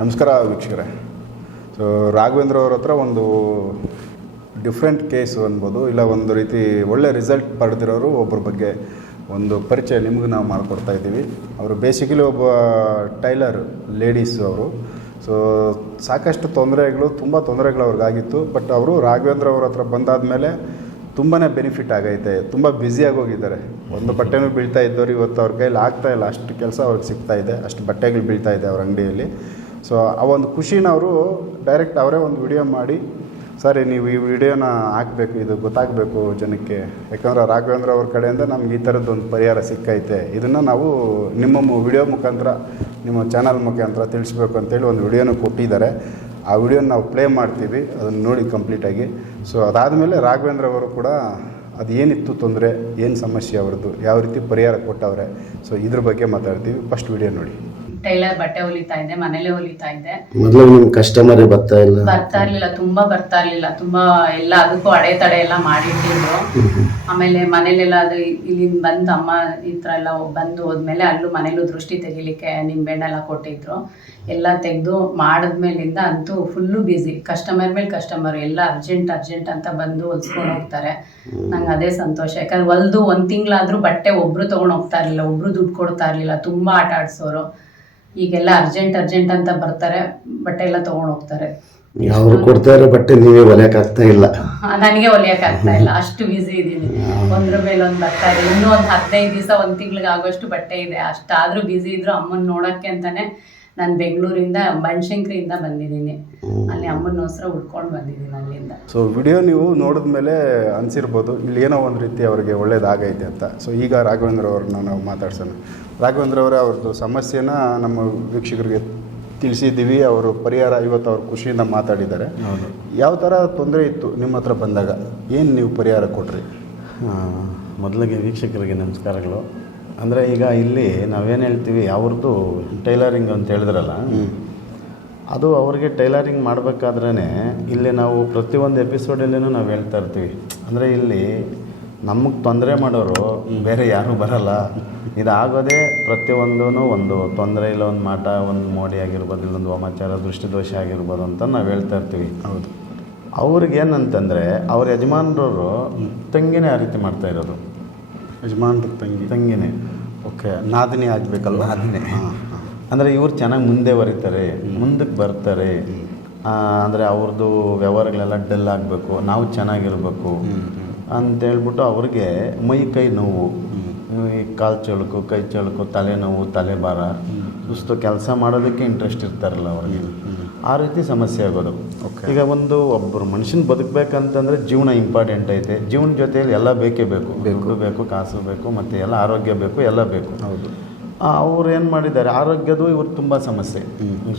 ನಮಸ್ಕಾರ ವೀಕ್ಷಕರೇ. ಸೊ ರಾಘವೇಂದ್ರ ಅವ್ರ ಹತ್ರ ಒಂದು ಡಿಫ್ರೆಂಟ್ ಕೇಸು ಅನ್ಬೋದು, ಇಲ್ಲ ಒಂದು ರೀತಿ ಒಳ್ಳೆ ರಿಸಲ್ಟ್ ಪಡೆದಿರೋರು ಒಬ್ಬರ ಬಗ್ಗೆ ಒಂದು ಪರಿಚಯ ನಿಮಗೂ ನಾವು ಮಾಡಿಕೊಡ್ತಾ ಇದ್ದೀವಿ. ಅವರು ಬೇಸಿಕಲಿ ಒಬ್ಬ ಟೈಲರ್ ಲೇಡೀಸ್ ಅವರು. ಸೊ ಸಾಕಷ್ಟು ತೊಂದರೆಗಳು, ತುಂಬ ತೊಂದರೆಗಳು ಅವ್ರಿಗಾಗಿತ್ತು. ಬಟ್ ಅವರು ರಾಘವೇಂದ್ರ ಅವ್ರ ಹತ್ರ ಬಂದಾದ ಮೇಲೆ ತುಂಬಾ ಬೆನಿಫಿಟ್ ಆಗೈತೆ, ತುಂಬ ಬ್ಯುಸಿಯಾಗಿ ಹೋಗಿದ್ದಾರೆ. ಒಂದು ಬಟ್ಟೆನೂ ಬೀಳ್ತಾ ಇದ್ದವ್ರು ಇವತ್ತು ಅವ್ರ ಕೈಲಿ ಆಗ್ತಾ ಇಲ್ಲ. ಅಷ್ಟು ಕೆಲಸ ಅವ್ರಿಗೆ ಸಿಗ್ತಾಯಿದೆ ಅಷ್ಟು ಬಟ್ಟೆಗಳು ಬೀಳ್ತಾ ಇದೆ ಅವ್ರ ಅಂಗಡಿಯಲ್ಲಿ. ಸೊ ಆ ಒಂದು ಖುಷಿನ ಅವರು ಡೈರೆಕ್ಟ್ ಅವರೇ ಒಂದು ವಿಡಿಯೋ ಮಾಡಿ, ಸರಿ, ನೀವು ಈ ವಿಡಿಯೋನ ಹಾಕಬೇಕು, ಇದು ಗೊತ್ತಾಗಬೇಕು ಜನಕ್ಕೆ. ಯಾಕಂದ್ರೆ ರಾಘವೇಂದ್ರ ಅವ್ರ ಕಡೆಯಿಂದ ನಮ್ಗೆ ಈ ಥರದ್ದೊಂದು ಪರಿಹಾರ ಸಿಕ್ಕೈತೆ. ಇದನ್ನು ನಾವು ನಿಮ್ಮ ವಿಡಿಯೋ ಮುಖಾಂತರ, ನಿಮ್ಮ ಚಾನಲ್ ಮುಖಾಂತರ ತಿಳಿಸ್ಬೇಕು ಅಂತೇಳಿ ಒಂದು ವಿಡಿಯೋನ ಕೊಟ್ಟಿದ್ದಾರೆ. ಆ ವಿಡಿಯೋನ ನಾವು ಪ್ಲೇ ಮಾಡ್ತೀವಿ, ಅದನ್ನು ನೋಡಿ ಕಂಪ್ಲೀಟಾಗಿ ಸೊ ಅದಾದಮೇಲೆ ರಾಘವೇಂದ್ರ ಅವರು ಕೂಡ ಅದು ಏನಿತ್ತು ತೊಂದರೆ, ಏನು ಸಮಸ್ಯೆ ಅವ್ರದ್ದು, ಯಾವ ರೀತಿ ಪರಿಹಾರ ಕೊಟ್ಟವ್ರೆ. ಸೊ ಇದ್ರ ಬಗ್ಗೆ ಮಾತಾಡ್ತೀವಿ. ಫಸ್ಟ್ ವಿಡಿಯೋ ನೋಡಿ. ಟೈಲರ್ ಬಟ್ಟೆ ಹೊಲಿತಾ ಇದ್ದೆ ಮನೇಲೆ ಹೊಲಿತಾ ಇದ್ದೆ. ಮೊದಲು ನಿಮ್ ಕಸ್ಟಮರೇ ಬರ್ತಾ ಇಲ್ಲ? ಬರ್ತಾ ಇರ್ಲಿಲ್ಲ ತುಂಬಾ ಬರ್ತಾ ಇರ್ಲಿಲ್ಲ ತುಂಬಾ ಎಲ್ಲ ಅದಕ್ಕೂ ಅಡೆತಡೆ ಎಲ್ಲ ಮಾಡಿಟ್ಟಿದ್ರು ಆಮೇಲೆ ಮನೇಲೆಲ್ಲ ಅದು ಇಲ್ಲಿಂದ ಬಂದು ಅಮ್ಮ ಈ ತರ ಎಲ್ಲ ಬಂದು ಹೋದ್ಮೇಲೆ ಅಲ್ಲೂ ಮನೇಲೂ ದೃಷ್ಟಿ ತೆಗಿಲಿಕ್ಕೆ ನಿಂಬೆಹಣ್ಣೆಲ್ಲ ಕೊಟ್ಟಿದ್ರು. ಎಲ್ಲ ತೆಗೆದು ಮಾಡಿದ್ಮೇಲಿಂದ ಅಂತೂ ಫುಲ್ಲು ಬ್ಯುಸಿ ಕಸ್ಟಮರ್ ಮೇಲೆ ಕಸ್ಟಮರ್ ಎಲ್ಲ ಅರ್ಜೆಂಟ್ ಅರ್ಜೆಂಟ್ ಅಂತ ಬಂದು ಹೊಲ್ಸ್ಕೊಂಡು ಹೋಗ್ತಾರೆ. ನಂಗೆ ಅದೇ ಸಂತೋಷ. ಯಾಕಂದ್ರೆ ಹೊಲ್ದು ಒಂದು ತಿಂಗಳಾದ್ರೂ ಬಟ್ಟೆ ಒಬ್ರು ತೊಗೊಂಡು ಹೋಗ್ತಾ ಇರಲಿಲ್ಲ ಒಬ್ರು ದುಡ್ಡು ಕೊಡ್ತಾ ಇರಲಿಲ್ಲ ತುಂಬಾ ಆಟ ಆಡ್ಸೋರು. ಈಗೆಲ್ಲ ಅರ್ಜೆಂಟ್ ಅರ್ಜೆಂಟ್ ಅಂತ ಬರ್ತಾರೆ ಬಟ್ಟೆ ಎಲ್ಲ ತಗೊಂಡು ಹೋಗ್ತಾರೆ. ಅವ್ರು ಕೊಡ್ತಾ ಇರೋ ಬಟ್ಟೆ ನೀವೇ ಹೊಲಿಯಕ್ ಆಗ್ತಾ ಇಲ್ಲ ನನಗೆ ಹೊಲಿಯಕ್ ಆಗ್ತಾ ಇಲ್ಲ ಅಷ್ಟು ಬಿಸಿ ಇದ್ದೀನಿ. ಒಂದ್ರ ಮೇಲೆ ಒಂದ್ ಬರ್ತಾ ಇದೆ ಇನ್ನೂ ಒಂದ್ ಹದಿನೈದು ದಿವಸ ಒಂದು ತಿಂಗ್ಳಿಗೆ ಆಗೋಷ್ಟು ಬಟ್ಟೆ ಇದೆ. ಅಷ್ಟಾದ್ರೂ ಬಿಸಿ ಇದ್ರು ಅಮ್ಮನ್ ನೋಡಕ್ಕೆ ಅಂತಾನೆ ನಾನು ಬೆಂಗಳೂರಿಂದ ಬನಶಂಕರಿಯಿಂದ ಬಂದಿದ್ದೀನಿ. ಅಲ್ಲಿ ಅಮ್ಮನೋಸ್ಕರ ಉಳ್ಕೊಂಡು ಬಂದಿದ್ದೀನಿ ಅಲ್ಲಿಂದ. ಸೊ ವಿಡಿಯೋ ನೀವು ನೋಡಿದ ಮೇಲೆ ಅನಿಸಿರ್ಬೋದು. ಇಲ್ಲಿ ಏನೋ ಒಂದು ರೀತಿ ಅವರಿಗೆ ಒಳ್ಳೇದಾಗೈತೆ ಅಂತ. ಸೊ ಈಗ ರಾಘವೇಂದ್ರ ಅವ್ರನ್ನ ನಾವು ಮಾತಾಡ್ಸೋಣ. ರಾಘವೇಂದ್ರ ಅವರೇ ಅವ್ರದ್ದು ಸಮಸ್ಯೆನ ನಮ್ಮ ವೀಕ್ಷಕರಿಗೆ ತಿಳಿಸಿದ್ದೀವಿ. ಅವರು ಪರಿಹಾರ ಇವತ್ತು ಅವ್ರ ಖುಷಿಯಿಂದ ಮಾತಾಡಿದ್ದಾರೆ. ಯಾವ ಥರ ತೊಂದರೆ ಇತ್ತು ನಿಮ್ಮ ಹತ್ರ ಬಂದಾಗ? ಏನು ನೀವು ಪರಿಹಾರ ಕೊಟ್ರಿ? ಮೊದಲಿಗೆ ವೀಕ್ಷಕರಿಗೆ ನಮಸ್ಕಾರಗಳು. ಅಂದರೆ ಈಗ ಇಲ್ಲಿ ನಾವೇನು ಹೇಳ್ತೀವಿ ಅವ್ರದ್ದು ಟೈಲರಿಂಗ್ ಅಂತ ಹೇಳಿದ್ರಲ್ಲ ಅದು ಅವ್ರಿಗೆ ಟೈಲರಿಂಗ್ ಮಾಡಬೇಕಾದ್ರೇ ಇಲ್ಲಿ ನಾವು ಪ್ರತಿಯೊಂದು ಎಪಿಸೋಡಲ್ಲೂ ನಾವು ಹೇಳ್ತಾ ಇರ್ತೀವಿ. ಅಂದರೆ ಇಲ್ಲಿ ನಮಗೆ ತೊಂದರೆ ಮಾಡೋರು ಬೇರೆ ಯಾರೂ ಬರಲ್ಲ. ಇದಾಗೋದೇ ಪ್ರತಿಯೊಂದೂ ಒಂದು ತೊಂದರೆ ಇಲ್ಲ ಒಂದು ಮಾಟ ಒಂದು ಮೋಡಿ ಆಗಿರ್ಬೋದು ಇಲ್ಲೊಂದು ವಾಮಾಚಾರ ದೃಷ್ಟಿದೋಷ ಆಗಿರ್ಬೋದು ಅಂತ ನಾವು ಹೇಳ್ತಾ ಇರ್ತೀವಿ. ಹೌದು. ಅವ್ರಿಗೇನಂತಂದರೆ ಅವ್ರ ಯಜಮಾನರವರು ತಂಗಿನೇ ಆ ರೀತಿ ಮಾಡ್ತಾ ಇರೋದು. ಯಜಮಾನ್ರ ತಂಗಿ. ತಂಗಿನೇ. ಓಕೆ ನಾದಿನಿ ಆಗಬೇಕಲ್ಲ ನಾದಿನಿ. ಅಂದರೆ ಇವ್ರು ಚೆನ್ನಾಗಿ ಮುಂದೆ ಬರೀತಾರೆ ಮುಂದಕ್ಕೆ ಬರ್ತಾರೆ. ಅಂದರೆ ಅವ್ರದ್ದು ವ್ಯವಹಾರಗಳೆಲ್ಲ ಡಲ್ ಆಗಬೇಕು ನಾವು ಚೆನ್ನಾಗಿರಬೇಕು ಅಂತೇಳ್ಬಿಟ್ಟು ಅವ್ರಿಗೆ ಮೈ ಕೈ ನೋವು. ಈ ಕಾಲು ಚಳುಕು ಕೈ ಚಳುಕು ತಲೆನೋವು ತಲೆಭಾರ ಸುಸ್ತು ಕೆಲಸ ಮಾಡೋದಕ್ಕೆ ಇಂಟ್ರೆಸ್ಟ್ ಇರ್ತಾರಲ್ಲ ಅವ್ರಿಗೆ. ಆ ರೀತಿ ಸಮಸ್ಯೆ ಆಗೋದು. ಈಗ ಒಂದು ಒಬ್ಬರು ಮನುಷ್ಯನ ಬದುಕಬೇಕಂತಂದ್ರೆ ಜೀವನ ಇಂಪಾರ್ಟೆಂಟ್ ಐತೆ. ಜೀವನ ಜೊತೆಯಲ್ಲಿ ಎಲ್ಲ ಬೇಕೇ ಬೇಕು. ದುಡ್ಡು ಬೇಕು ಕಾಸು ಬೇಕು ಮತ್ತು ಎಲ್ಲ ಆರೋಗ್ಯ ಬೇಕು ಎಲ್ಲ ಬೇಕು. ಹೌದು. ಅವ್ರು ಏನು ಮಾಡಿದ್ದಾರೆ? ಆರೋಗ್ಯದು ಇವರು ತುಂಬ ಸಮಸ್ಯೆ.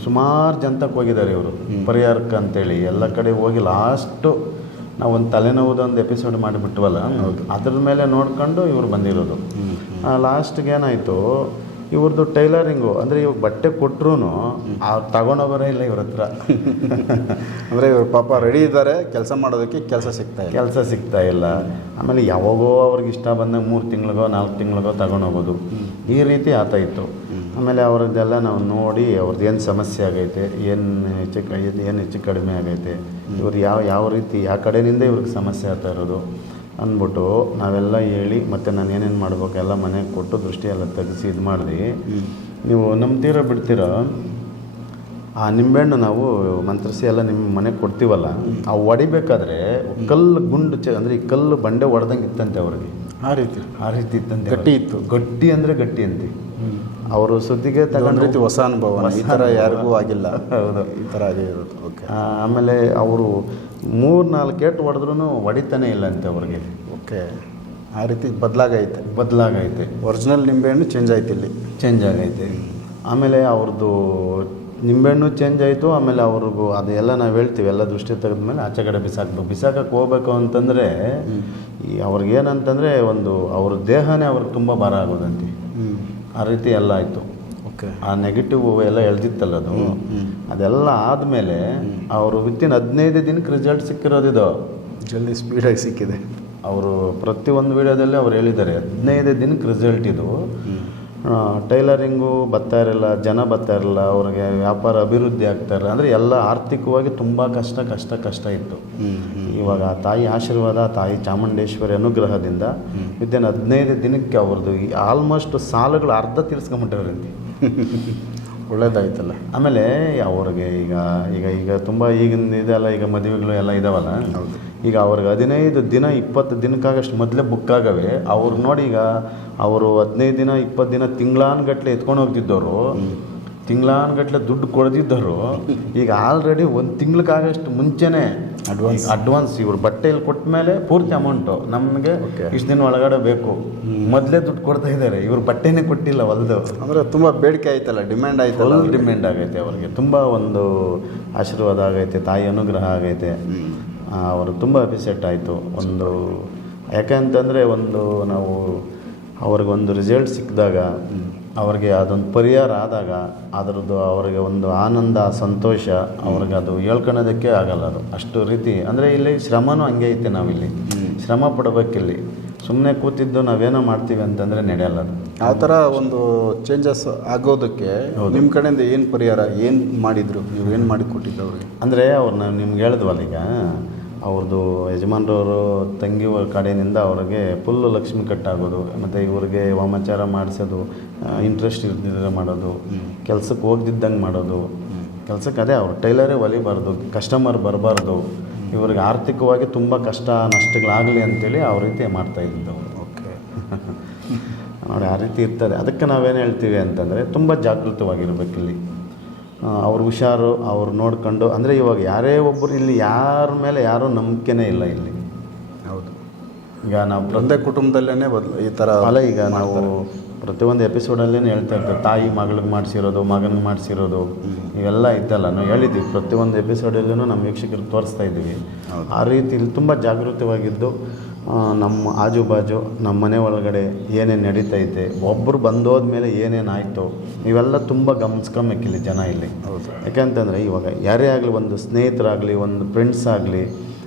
ಸುಮಾರು ಜನತಕ್ಕೆ ಹೋಗಿದ್ದಾರೆ ಇವರು. ಪರಿಹಾರಕ್ಕೆ ಅಂತೇಳಿ ಎಲ್ಲ ಕಡೆ ಹೋಗಿ ಲಾಸ್ಟು ನಾವು ಒಂದು ತಲೆನೋವುದೊಂದು ಎಪಿಸೋಡ್ ಮಾಡಿಬಿಟ್ವಲ್ಲ? ಅದ್ರ ಮೇಲೆ ನೋಡ್ಕೊಂಡು ಇವರು ಬಂದಿರೋದು. ಲಾಸ್ಟ್ಗೆ ಏನಾಯಿತು? ಇವ್ರದ್ದು ಟೈಲರಿಂಗು. ಅಂದರೆ ಇವಾಗ ಬಟ್ಟೆ ಕೊಟ್ಟರು ಅವ್ರು ತಗೊಂಡೋಗೋರೇ ಇಲ್ಲ ಇವ್ರ ಹತ್ರ. ಅಂದರೆ ಇವ್ರ ಪಾಪ ರೆಡಿ ಇದ್ದಾರೆ ಕೆಲಸ ಮಾಡೋದಕ್ಕೆ ಕೆಲಸ ಸಿಗ್ತಾ ಇಲ್ಲ. ಕೆಲಸ ಸಿಗ್ತಾ ಇಲ್ಲ. ಆಮೇಲೆ ಯಾವಾಗೋ ಅವ್ರಿಗೆ ಇಷ್ಟ ಬಂದಾಗ ಮೂರು ತಿಂಗಳಿಗೋ ನಾಲ್ಕು ತಿಂಗಳಿಗೋ ತಗೊಂಡೋಗೋದು ಈ ರೀತಿ ಆತ ಇತ್ತು. ಆಮೇಲೆ ಅವ್ರದ್ದೆಲ್ಲ ನಾವು ನೋಡಿ ಅವ್ರದ್ದು ಏನು ಸಮಸ್ಯೆ ಆಗೈತೆ ಏನು ಹೆಚ್ಚು ಕ ಏನು ಹೆಚ್ಚು ಕಡಿಮೆ ಆಗೈತೆ ಇವ್ರು ಯಾವ ಯಾವ ರೀತಿ ಯಾವ ಕಡೆಯಿಂದ ಇವ್ರಿಗೆ ಸಮಸ್ಯೆ ಆಗ್ತಾ ಇರೋದು. ಅಂದ್ಬಿಟ್ಟು ನಾವೆಲ್ಲ ಹೇಳಿ ಮತ್ತು ನಾನು ಏನೇನು ಮಾಡ್ಬೇಕು ಎಲ್ಲ ಮನೆಗೆ ಕೊಟ್ಟು ದೃಷ್ಟಿ ಎಲ್ಲ ತೆಗೆಸಿ ಇದು ಮಾಡಿ ನೀವು ನಂಬ್ತೀರ ಬಿಡ್ತೀರ? ಆ ನಿಂಬೆಹಣ್ಣು ನಾವು ಮಂತ್ರಿಸಿ ಎಲ್ಲ ನಿಮ್ಮ ಮನೆಗೆ ಕೊಡ್ತೀವಲ್ಲ ಆ ಹೊಡಿಬೇಕಾದ್ರೆ ಕಲ್ಲು ಗುಂಡು ಚ ಅಂದರೆ ಈ ಕಲ್ಲು ಬಂಡೆ ಹೊಡೆದಂಗೆ ಇತ್ತಂತೆ ಅವ್ರಿಗೆ. ಆ ರೀತಿ ಆ ರೀತಿ ಇತ್ತಂತೆ ಗಟ್ಟಿ ಇತ್ತು. ಗಟ್ಟಿ ಅಂದರೆ ಗಟ್ಟಿ ಅಂತೆ. ಅವರು ಸುದ್ದಿಗೆ ತಗೊಂಡ ರೀತಿ ಹೊಸ ಅನುಭವ ಈ ಥರ ಯಾರಿಗೂ ಆಗಿಲ್ಲ. ಹೌದು. ಈ ಥರ ಆಗಿರೋದು ಓಕೆ ಆಮೇಲೆ ಅವರು ಮೂರು ನಾಲ್ಕು ಏಟು ಹೊಡೆದ್ರೂ ಹೊಡಿತಾನೆ ಇಲ್ಲ ಅಂತೆ ಅವ್ರಿಗೆ. ಓಕೆ ಆ ರೀತಿ ಬದಲಾಗೈತೆ. ಬದಲಾಗೈತೆ. ಒರಿಜಿನಲ್ ನಿಂಬೆಹಣ್ಣು ಚೇಂಜ್ ಆಯ್ತು ಇಲ್ಲಿ. ಚೇಂಜ್ ಆಗೈತೆ. ಆಮೇಲೆ ಅವ್ರದ್ದು ನಿಂಬೆಹಣ್ಣು ಚೇಂಜ್ ಆಯಿತು ಆಮೇಲೆ ಅವ್ರಿಗೂ ಅದೆಲ್ಲ ನಾವು ಹೇಳ್ತೀವಿ ಎಲ್ಲ ದೃಷ್ಟಿ ತೆಗೆದ್ಮೇಲೆ ಆಚೆ ಕಡೆ ಬಿಸಾಕ್ಬೇಕು. ಬಿಸಾಕಕ್ಕೆ ಹೋಗ್ಬೇಕು ಅಂತಂದರೆ ಈ ಅವ್ರಿಗೇನಂತಂದರೆ ಒಂದು ಅವ್ರ ದೇಹನೇ ಅವ್ರಿಗೆ ತುಂಬ ಭಾರ ಆಗೋದಂತೆ. ಹ್ಞೂ ಆ ರೀತಿ ಎಲ್ಲ ಆಯಿತು. ಓಕೆ ಆ ನೆಗೆಟಿವ್ ಎಲ್ಲ ಎಳ್ದಿತ್ತಲ್ಲ ಅದು? ಅದೆಲ್ಲ ಆದಮೇಲೆ ಅವರು ವಿತಿನ್ ಹದಿನೈದು ದಿನಕ್ಕೆ ರಿಸಲ್ಟ್ ಸಿಕ್ಕಿರೋದಿದು ಜಲ್ದಿ ಸ್ಪೀಡಾಗಿ ಸಿಕ್ಕಿದೆ. ಅವರು ಪ್ರತಿಯೊಂದು ವಿಡಿಯೋದಲ್ಲಿ ಅವ್ರು ಹೇಳಿದ್ದಾರೆ ಹದಿನೈದು ದಿನಕ್ಕೆ ರಿಸಲ್ಟ್ ಇದು. ಟೈಲರಿಂಗು ಬರ್ತಾ ಇರಲ್ಲ ಜನ ಬರ್ತಾ ಇರಲ್ಲ ಅವ್ರಿಗೆ ವ್ಯಾಪಾರ ಅಭಿವೃದ್ಧಿ ಆಗ್ತಾ ಇರಲ್ಲ ಅಂದರೆ ಎಲ್ಲ ಆರ್ಥಿಕವಾಗಿ ತುಂಬ ಕಷ್ಟ ಕಷ್ಟ ಕಷ್ಟ ಇತ್ತು. ಇವಾಗ ಆ ತಾಯಿ ಆಶೀರ್ವಾದ ತಾಯಿ ಚಾಮುಂಡೇಶ್ವರಿ ಅನುಗ್ರಹದಿಂದ ವಿದಿನ್ ಹದಿನೈದು ದಿನಕ್ಕೆ ಅವ್ರದ್ದು ಆಲ್ಮೋಸ್ಟ್ ಸಾಲಗಳು ಅರ್ಧ ತೀರ್ಸ್ಕೊಂಬಿಟ್ಟವ್ರಂತೆ ಒಳ್ಳೇದಾಯ್ತಲ್ಲ. ಆಮೇಲೆ ಅವ್ರಿಗೆ ಈಗ ಈಗ ಈಗ ತುಂಬ ಈಗಿನ ಇದೆಲ್ಲ ಈಗ ಮದುವೆಗಳು ಎಲ್ಲ ಇದಾವಲ್ಲ. ಈಗ ಅವ್ರಿಗೆ ಹದಿನೈದು ದಿನ ಇಪ್ಪತ್ತು ದಿನಕ್ಕಾಗಷ್ಟು ಮೊದಲೇ ಬುಕ್ ಆಗವೆ. ಅವ್ರು ನೋಡಿ ಈಗ ಅವರು ಹದಿನೈದು ದಿನ ಇಪ್ಪತ್ತು ದಿನ ತಿಂಗಳಾನ್ಗಟ್ಲೆ ಎತ್ಕೊಂಡು ಹೋಗ್ತಿದ್ದವರು. ತಿಂಗಳಾನ್ಗಟ್ಲೆ ದುಡ್ಡು ಕೊಡ್ದಿದ್ದರು ಈಗ ಆಲ್ರೆಡಿ ಒಂದು ತಿಂಗ್ಳಿಗಾಗಷ್ಟು ಮುಂಚೆನೇ ಅಡ್ವಾನ್ಸ್ ಅಡ್ವಾನ್ಸ್ ಇವ್ರು ಬಟ್ಟೆಯಲ್ಲಿ ಕೊಟ್ಟ ಮೇಲೆ ಪೂರ್ತಿ ಅಮೌಂಟು ನಮಗೆ ಇಷ್ಟು ದಿನ ಒಳಗಡೆ ಬೇಕು. ಮೊದಲೇ ದುಡ್ಡು ಕೊಡ್ತಾ ಇದ್ದಾರೆ ಇವ್ರು ಬಟ್ಟೆನೇ ಕೊಟ್ಟಿಲ್ಲ ಹೊಲ್ದು. ಅಂದರೆ ತುಂಬ ಬೇಡಿಕೆ ಆಯ್ತಲ್ಲ ಡಿಮ್ಯಾಂಡ್ ಆಯ್ತಲ್ಲ ಡಿಮ್ಯಾಂಡ್ ಆಗೈತೆ ಅವ್ರಿಗೆ. ತುಂಬ ಒಂದು ಆಶೀರ್ವಾದ ಆಗೈತೆ ತಾಯಿ ಅನುಗ್ರಹ ಆಗೈತೆ. ಅವರು ತುಂಬ ಅಪಿಸೆಟ್ ಆಯಿತು. ಒಂದು ಯಾಕಂತಂದರೆ ಒಂದು ನಾವು ಅವ್ರಿಗೊಂದು ರಿಸಲ್ಟ್ ಸಿಕ್ಕಿದಾಗ ಅವ್ರಿಗೆ ಅದೊಂದು ಪರಿಹಾರ ಆದಾಗ ಅದರದ್ದು ಅವ್ರಿಗೆ ಒಂದು ಆನಂದ ಸಂತೋಷ ಅವ್ರಿಗೆ ಅದು ಹೇಳ್ಕೊಳೋದಕ್ಕೆ ಆಗಲ್ಲ ಅದು. ಅಷ್ಟು ರೀತಿ ಅಂದರೆ ಇಲ್ಲಿ ಶ್ರಮನೂ ಹಂಗೆ ಐತೆ ನಾವಿಲ್ಲಿ. ಶ್ರಮ ಪಡಬೇಕಿಲ್ಲಿ. ಸುಮ್ಮನೆ ಕೂತಿದ್ದು ನಾವೇನೋ ಮಾಡ್ತೀವಿ ಅಂತಂದರೆ ನಡೆಯಲ್ಲ ಅದು. ಆ ಥರ ಒಂದು ಚೇಂಜಸ್ ಆಗೋದಕ್ಕೆ ನಿಮ್ಮ ಕಡೆಯಿಂದ ಏನು ಪರಿಹಾರ ಏನು ಮಾಡಿದರು ನೀವು ಏನು ಮಾಡಿ ಕೊಟ್ಟಿದ್ದು ಅವ್ರಿಗೆ? ಅಂದರೆ ಅವ್ರನ್ನ ನಿಮ್ಗೆ ಹೇಳಿದ್ವಲ್ಲ ಈಗ ಅವ್ರದ್ದು ಯಜಮಾನ್ರವರು ತಂಗಿ ಕಡೆಯಿಂದ ಅವ್ರಿಗೆ ಫುಲ್ಲು ಲಕ್ಷ್ಮಿ ಕಟ್ಟಾಗೋದು ಮತ್ತು ಇವ್ರಿಗೆ ವಾಮಾಚಾರ ಮಾಡಿಸೋದು ಇಂಟ್ರೆಸ್ಟ್ ಇರ್ದಿದ್ರೆ ಮಾಡೋದು ಕೆಲ್ಸಕ್ಕೆ ಹೋಗ್ದಿದ್ದಂಗೆ ಮಾಡೋದು. ಕೆಲ್ಸಕ್ಕೆ ಅದೇ ಅವ್ರು ಟೈಲರೇ ಒಲಿಬಾರ್ದು ಕಸ್ಟಮರ್ ಬರಬಾರ್ದು. ಇವ್ರಿಗೆ ಆರ್ಥಿಕವಾಗಿ ತುಂಬ ಕಷ್ಟ ನಷ್ಟಗಳಾಗಲಿ ಅಂತೇಳಿ ಆ ರೀತಿ ಮಾಡ್ತಾ ಅವರು ಓಕೆ. ನೋಡಿ ಆ ರೀತಿ ಇರ್ತದೆ. ಅದಕ್ಕೆ ನಾವೇನು ಹೇಳ್ತೀವಿ ಅಂತಂದರೆ ತುಂಬ ಜಾಗೃತವಾಗಿರ್ಬೇಕಿಲ್ಲಿ. ಅವ್ರ ಹುಷಾರು ಅವ್ರು ನೋಡ್ಕೊಂಡು ಅಂದರೆ ಇವಾಗ ಯಾರೇ ಒಬ್ಬರು ಇಲ್ಲಿ ಯಾರ ಮೇಲೆ ಯಾರೂ ನಂಬಿಕೆನೇ ಇಲ್ಲ ಇಲ್ಲಿ. ಹೌದು. ಈಗ ನಾವು ಒಂದೇ ಕುಟುಂಬದಲ್ಲೇ ಬದಲು ಈ ಥರ ಅಲ್ಲ ಈಗ ನಾವು ಪ್ರತಿಯೊಂದು ಎಪಿಸೋಡಲ್ಲೇ ಹೇಳ್ತಾ ಇರ್ತೀವಿ. ತಾಯಿ ಮಗಳಿಗೆ ಮಾಡಿಸಿರೋದು ಮಗನಿಗೆ ಮಾಡಿಸಿರೋದು ಇವೆಲ್ಲ ಇದ್ದಲ್ಲ ನಾವು ಹೇಳಿದ್ದೀವಿ. ಪ್ರತಿಯೊಂದು ಎಪಿಸೋಡಲ್ಲೂ ನಮ್ಮ ವೀಕ್ಷಕರಿಗೆ ತೋರಿಸ್ತಾ ಇದ್ದೀವಿ. ಆ ರೀತಿ ಇಲ್ಲಿ ತುಂಬ ಜಾಗೃತವಾಗಿದ್ದು ನಮ್ಮ ಆಜು ಬಾಜು ನಮ್ಮ ಮನೆ ಒಳಗಡೆ ಏನೇನು ನಡೀತೈತೆ ಒಬ್ಬರು ಬಂದೋದ್ಮೇಲೆ ಏನೇನು ಆಯಿತು ಇವೆಲ್ಲ ತುಂಬ ಗಮನಿಸ್ಕೊಂಬೇಕಿಲ್ಲ ಜನ ಇಲ್ಲಿ. ಯಾಕೆಂತಂದರೆ ಇವಾಗ ಯಾರೇ ಆಗಲಿ ಒಂದು ಸ್ನೇಹಿತರಾಗಲಿ ಒಂದು ಫ್ರೆಂಡ್ಸ್ ಆಗಲಿ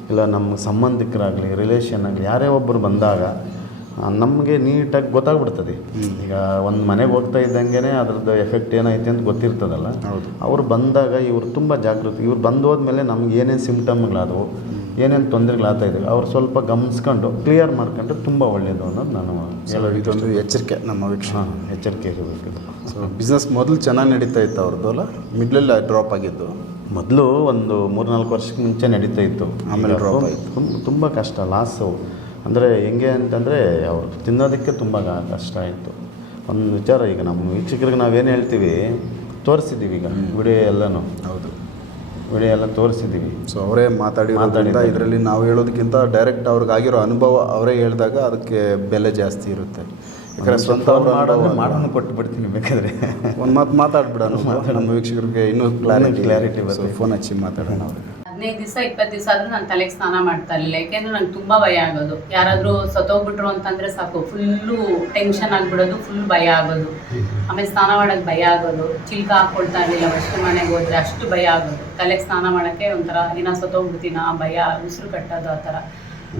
ಇಲ್ಲ ನಮ್ಮ ಸಂಬಂಧಿಕರಾಗಲಿ ರಿಲೇಷನ್ ಆಗಲಿ ಯಾರೇ ಒಬ್ಬರು ಬಂದಾಗ ನಮಗೆ ನೀಟಾಗಿ ಗೊತ್ತಾಗ್ಬಿಡ್ತದೆ. ಈಗ ಒಂದು ಮನೆಗೆ ಹೋಗ್ತಾ ಇದ್ದಂಗೆ ಅದ್ರದ್ದು ಎಫೆಕ್ಟ್ ಏನೈತೆ ಅಂತ ಗೊತ್ತಿರ್ತದಲ್ಲ. ಹೌದು. ಅವ್ರು ಬಂದಾಗ ಇವರು ತುಂಬ ಜಾಗೃತಿ ಇವ್ರು ಬಂದೋದ್ಮೇಲೆ ನಮ್ಗೆ ಏನೇನು ಸಿಮ್ಟಮ್ಗಳಾದವು ಏನೇನು ತೊಂದರೆಗಳಾಗ್ತಾ ಇದ್ದಾವೆ ಅವ್ರು ಸ್ವಲ್ಪ ಗಮನಿಸ್ಕೊಂಡು ಕ್ಲಿಯರ್ ಮಾಡ್ಕೊಂಡ್ರೆ ತುಂಬ ಒಳ್ಳೆಯದು ಅನ್ನೋದು ನಾನು ಇದೊಂದು ಎಚ್ಚರಿಕೆ ನಮ್ಮ ವೀಕ್ಷಣ ಎಚ್ಚರಿಕೆ ಇರಬೇಕು ಸೊ ಬಿಸ್ನೆಸ್ ಮೊದಲು ಚೆನ್ನಾಗಿ ನಡೀತಾ ಇತ್ತು ಅವ್ರದ್ದು ಅಲ್ಲ? ಮಿಡ್ಲಲ್ಲಿ ಡ್ರಾಪ್ ಆಗಿದ್ದು. ಮೊದಲು ಒಂದು ಮೂರು ನಾಲ್ಕು ವರ್ಷಕ್ಕೆ ಮುಂಚೆ ನಡೀತಾ ಇತ್ತು. ಆಮೇಲೆ ಡ್ರಾಪ್ ಆಯಿತು. ತುಂಬ- ಕಷ್ಟ ಲಾಸು ಅಂದರೆ ಹೆಂಗೆ ಅಂತಂದರೆ ಅವರು ತಿನ್ನೋದಕ್ಕೆ ತುಂಬ ಕಷ್ಟ ಆಯಿತು. ಒಂದು ವಿಚಾರ ಈಗ ನಮ್ಮ ವೀಕ್ಷಕರಿಗೆ ನಾವೇನು ಹೇಳ್ತೀವಿ ತೋರಿಸಿದ್ದೀವಿ ಈಗ ವಿಡಿಯೋ ಎಲ್ಲನೂ. ಹೌದು. ವಿಡಿಯೋ ಎಲ್ಲ ತೋರಿಸಿದ್ದೀವಿ. ಸೊ ಅವರೇ ಮಾತಾಡಿ. ಇದರಲ್ಲಿ ನಾವು ಹೇಳೋದಕ್ಕಿಂತ ಡೈರೆಕ್ಟ್ ಅವ್ರಿಗಾಗಿರೋ ಅನುಭವ ಅವರೇ ಹೇಳಿದಾಗ ಅದಕ್ಕೆ ಬೆಲೆ ಜಾಸ್ತಿ ಇರುತ್ತೆ. ಯಾಕಂದರೆ ಸ್ವಂತ ಮಾಡೋದು ಮಾಡೋನು ಕೊಟ್ಟು ಬಿಡ್ತೀನಿ ಬೇಕಾದರೆ. ಒಂದು ಮಾತು ಮಾತಾಡ್ಬಿಡೋಣ ನಮ್ಮ ವೀಕ್ಷಕರಿಗೆ ಇನ್ನೂ ಕ್ಲಾರಿಟಿ ಕ್ಲಾರಿಟಿ ಸೊ ಬರುತ್ತೆ. ಫೋನ್ ಹಚ್ಚಿ ಮಾತಾಡೋಣ ಅವ್ರಿಗೆ. ಹದಿನೈದು ದಿವಸ, ಇಪ್ಪತ್ತು ದಿವಸ ಆದ್ರೂ ನಾನು ತಲೆಗೆ ಸ್ನಾನ ಮಾಡ್ತಾ ಇರಲಿಲ್ಲ. ಯಾಕೆಂದ್ರೆ ನಂಗೆ ತುಂಬಾ ಭಯ ಆಗೋದು. ಯಾರಾದರೂ ಸತ್ತೋಗ್ಬಿಟ್ರು ಅಂತಂದ್ರೆ ಸಾಕು ಫುಲ್ಲು ಟೆನ್ಷನ್ ಆಗಿಬಿಡೋದು ಫುಲ್ ಭಯ ಆಗೋದು. ಆಮೇಲೆ ಸ್ನಾನ ಮಾಡೋಕ್ಕೆ ಭಯ ಆಗೋದು. ಚಿಲ್ಕ ಹಾಕ್ಕೊಳ್ತಾ ಇರಲಿಲ್ಲ ವರ್ಷ ಮನೆಗೆ ಹೋದ್ರೆ ಅಷ್ಟು ಭಯ ಆಗೋದು. ತಲೆಗೆ ಸ್ನಾನ ಮಾಡೋಕ್ಕೆ ಒಂಥರ, ಏನೋ ಸತ್ತೋಗ್ಬಿಡ್ತೀನ, ಆ ಭಯ, ಉಸಿರು ಕಟ್ಟೋದು ಆ ಥರ.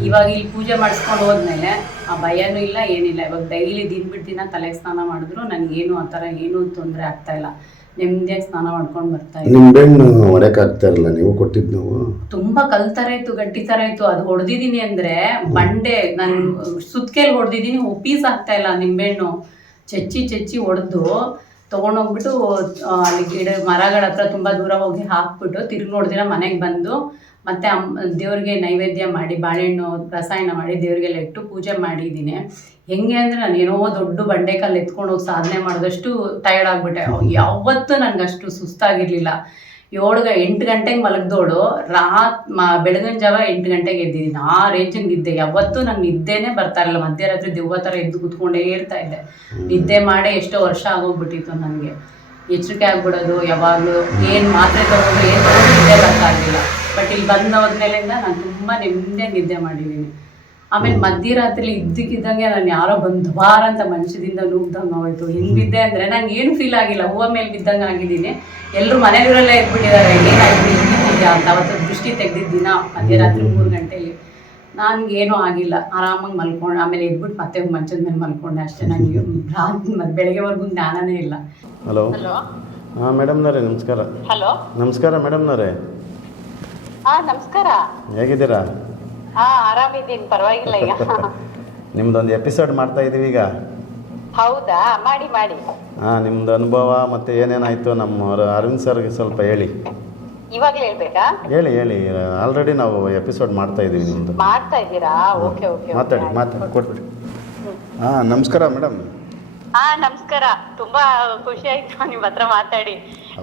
ಇವಾಗ ಇಲ್ಲಿ ಪೂಜೆ ಮಾಡಿಸ್ಕೊಂಡು ಹೋದ್ಮೇಲೆ ಆ ಭಯನೂ ಇಲ್ಲ, ಏನಿಲ್ಲ. ಇವಾಗ ಡೈಲಿ ದಿನ ಬಿಟ್ಟು ದಿನ ತಲೆಗೆ ಸ್ನಾನ ಮಾಡಿದ್ರು ನನಗೇನು ಆ ಥರ ಏನೂ ತೊಂದರೆ ಆಗ್ತಾ ಇಲ್ಲ. ನೆಮ್ಮದಿಯಾಗಿ ಸ್ನಾನ ಮಾಡ್ಕೊಂಡು ಬರ್ತಾ ಇದ್ದೀನಿ ನಿಂಬೆಹಣ್ಣು ಹೊಡ್ಯಕ್ ಆಗ್ತಾ ಇರಲ್ಲ ನೀವು ಕೊಟ್ಟಿದ್ದು ನಾವು? ತುಂಬಾ ಕಲ್ ತರ ಇತ್ತು ಗಟ್ಟಿ ತರ ಇತ್ತು. ಅದು ಹೊಡೆದಿದ್ದೀನಿ ಅಂದ್ರೆ ಬಂಡೆ ನಾನು ಸುತ್ತಕೇಲಿ ಹೊಡೆದಿದ್ದೀನಿ ಉಪ್ಪೀಸ್ ಆಗ್ತಾ ಇಲ್ಲ ನಿಂಬೆಹಣ್ಣು ಚಚ್ಚಿ ಚಚ್ಚಿ ಹೊಡೆದು ತೊಗೊಂಡೋಗ್ಬಿಟ್ಟು ಆ, ಅಲ್ಲಿ ಗಿಡ ಮರಗಳ ಹತ್ರ ತುಂಬಾ ದೂರ ಹೋಗಿ ಹಾಕ್ಬಿಟ್ಟು ತಿರ್ಗಿ ನೋಡಿದ್ರೆ ಮನೆಗೆ ಬಂದು ಮತ್ತೆ ಅಮ್, ದೇವ್ರಿಗೆ ನೈವೇದ್ಯ ಮಾಡಿ, ಬಾಳೆಹಣ್ಣು, ರಸಾಯನ ಮಾಡಿ ದೇವ್ರಿಗೆಲ್ಲ ಇಟ್ಟು ಪೂಜೆ ಮಾಡಿದ್ದೀನಿ. ಹೆಂಗೆ ಅಂದರೆ ನಾನು ಏನೋ ದೊಡ್ಡ ಬಂಡೆಕಲ್ಲಿ ಎತ್ಕೊಂಡು ಹೋಗಿ ಸಾಧನೆ ಮಾಡಿದಷ್ಟು ಟಯರ್ಡ್ ಆಗಿಬಿಟ್ಟೆ. ಯಾವತ್ತೂ ಅಷ್ಟು ಸುಸ್ತಾಗಿರ್ಲಿಲ್ಲ. ಏಳು ಎಂಟು ಗಂಟೆಗೆ ಮಲಗ್ದೋಳು, ರಾತ್ ಮ, ಬೆಳಗಿನ ಜಾವ ಎಂಟು ಗಂಟೆಗೆ ಎದ್ದಿದ್ದೀನಿ. ಆ ರೇಂಜಿಗೆ ನಿದ್ದೆ. ಯಾವತ್ತೂ ನಂಗೆ ನಿದ್ದೆನೇ ಬರ್ತಾ ಇರಲಿಲ್ಲ. ಮಧ್ಯರಾತ್ರಿ ದೆವ್ವ ಥರ ಎದ್ದು ಕುತ್ಕೊಂಡೇ ಇರ್ತಾ ಇದ್ದೆ. ನಿದ್ದೆ ಮಾಡೇ ಎಷ್ಟೋ ವರ್ಷ ಆಗೋಗ್ಬಿಟ್ಟಿತ್ತು ನನಗೆ ಎಚ್ಚರಿಕೆ ಆಗ್ಬಿಡೋದು ಯಾವಾಗಲೂ. ಏನು ಮಾತ್ರೆ ತಗೊಂಡು ಏನು ನಿದ್ದೆ ಬರ್ತಾ ಇರಲಿಲ್ಲ. ಬಟ್ ಇಲ್ಲಿ ಬಂದು ಹೋದ್ಮೇಲಿಂದ ನಾನು ತುಂಬ ನೆಮ್ಮದಿಯಾಗಿ ನಿದ್ದೆ ಮಾಡಿದ್ದೀನಿ ಆಮೇಲೆ ಮಧ್ಯರಾತ್ರಿ ಇದ್ದಕ್ಕಿದ್ದಂಗೆ ನಾನು ಯಾರೋ ಬಂದು ಬಾರ ಅಂತ ಮನುಷ್ಯದಿಂದ ನುಗ್ದಂಗೆ ಹೋಯ್ತು. ಹೆಂಗೆ ಬಿದ್ದೆ ಅಂದರೆ ನಂಗೆ ಏನು ಫೀಲ್ ಆಗಿಲ್ಲ. ಹೂವ ಮೇಲೆ ಬಿದ್ದಂಗೆ ಆಗಿದ್ದೀನಿ ಎಲ್ಲರೂ ಮನೆಯವರೆಲ್ಲ ಎದ್ಬಿಟ್ಟಿದ್ದಾರೆ ಏನಾಗಿದ್ದೀನಿ ಹಿಂಗಿದ್ಯಾ ಅಂತ? ಅವತ್ತು ದೃಷ್ಟಿ ತೆಗ್ದಿದ್ದ ದಿನ ಮಧ್ಯರಾತ್ರಿ ಮೂರು ಗಂಟೆಲಿ. ನನ್ಗೇನೂ ಆಗಿಲ್ಲ. ಆರಾಮಾಗಿ ಮಲ್ಕೊಂಡು ಆಮೇಲೆ ಇದ್ಬಿಟ್ಟು ಮತ್ತೆ ಮಂಚದ ಮೇಲೆ ಮಲ್ಕೊಂಡೆ ಅಷ್ಟೇ. ನನಗೆ ರಾತ್ರಿ ಬೆಳಗ್ಗೆವರೆಗೂ ಜ್ಞಾನನೇ ಇಲ್ಲ. ಹಲೋ. ಹಲೋ. ಹಾಂ ಮೇಡಮ್ನವರೇ ನಮಸ್ಕಾರ. ಹಲೋ. ನಮಸ್ಕಾರ ಮೇಡಮ್ನವರೇ. ಹಾ ನಮಸ್ಕಾರ. ಹೇಗಿದ್ದೀರಾ? ಹಾ ಆರಾಮಿದ್ದೀನಿ ಪರವಾಗಿಲ್ಲ ಈಗ ನಿಮ್ದೊಂದು ಎಪಿಸೋಡ್ ಮಾಡ್ತಾ ಇದ್ದೀವಿ ಈಗ? ಹೌದಾ? ಮಾಡಿ ಮಾಡಿ. ಹಾಂ ನಿಮ್ದು ಅನುಭವ ಮತ್ತೆ ಏನೇನಾಯಿತು ನಮ್ಮ ಅರವಿಂದ್ ಸರ್ಗೆ ಸ್ವಲ್ಪ ಹೇಳಿ. ಇವಾಗ್ಲೇ ಹೇಳ್ಬೇಕಾ? ಹೇಳಿ ಹೇಳಿ. ಆಲ್ರೆಡಿ ನಾವು ಎಪಿಸೋಡ್ ಮಾಡ್ತಾ ಇದ್ದೀವಿ ನಿಮ್ಮದು ಮಾಡ್ತಾ ಇದ್ದೀರಾ? ಓಕೆ ಓಕೆ ಮಾತಾಡಿ ಮಾತಾಡಿ ಕೊಟ್ಬಿಡಿ. ಹಾಂ ನಮಸ್ಕಾರ ಮೇಡಮ್. ಹಾ ನಮಸ್ಕಾರ. ತುಂಬಾ ಖುಷಿ ಆಯ್ತು ನಿಮ್ ಹತ್ರ ಮಾತಾಡಿ.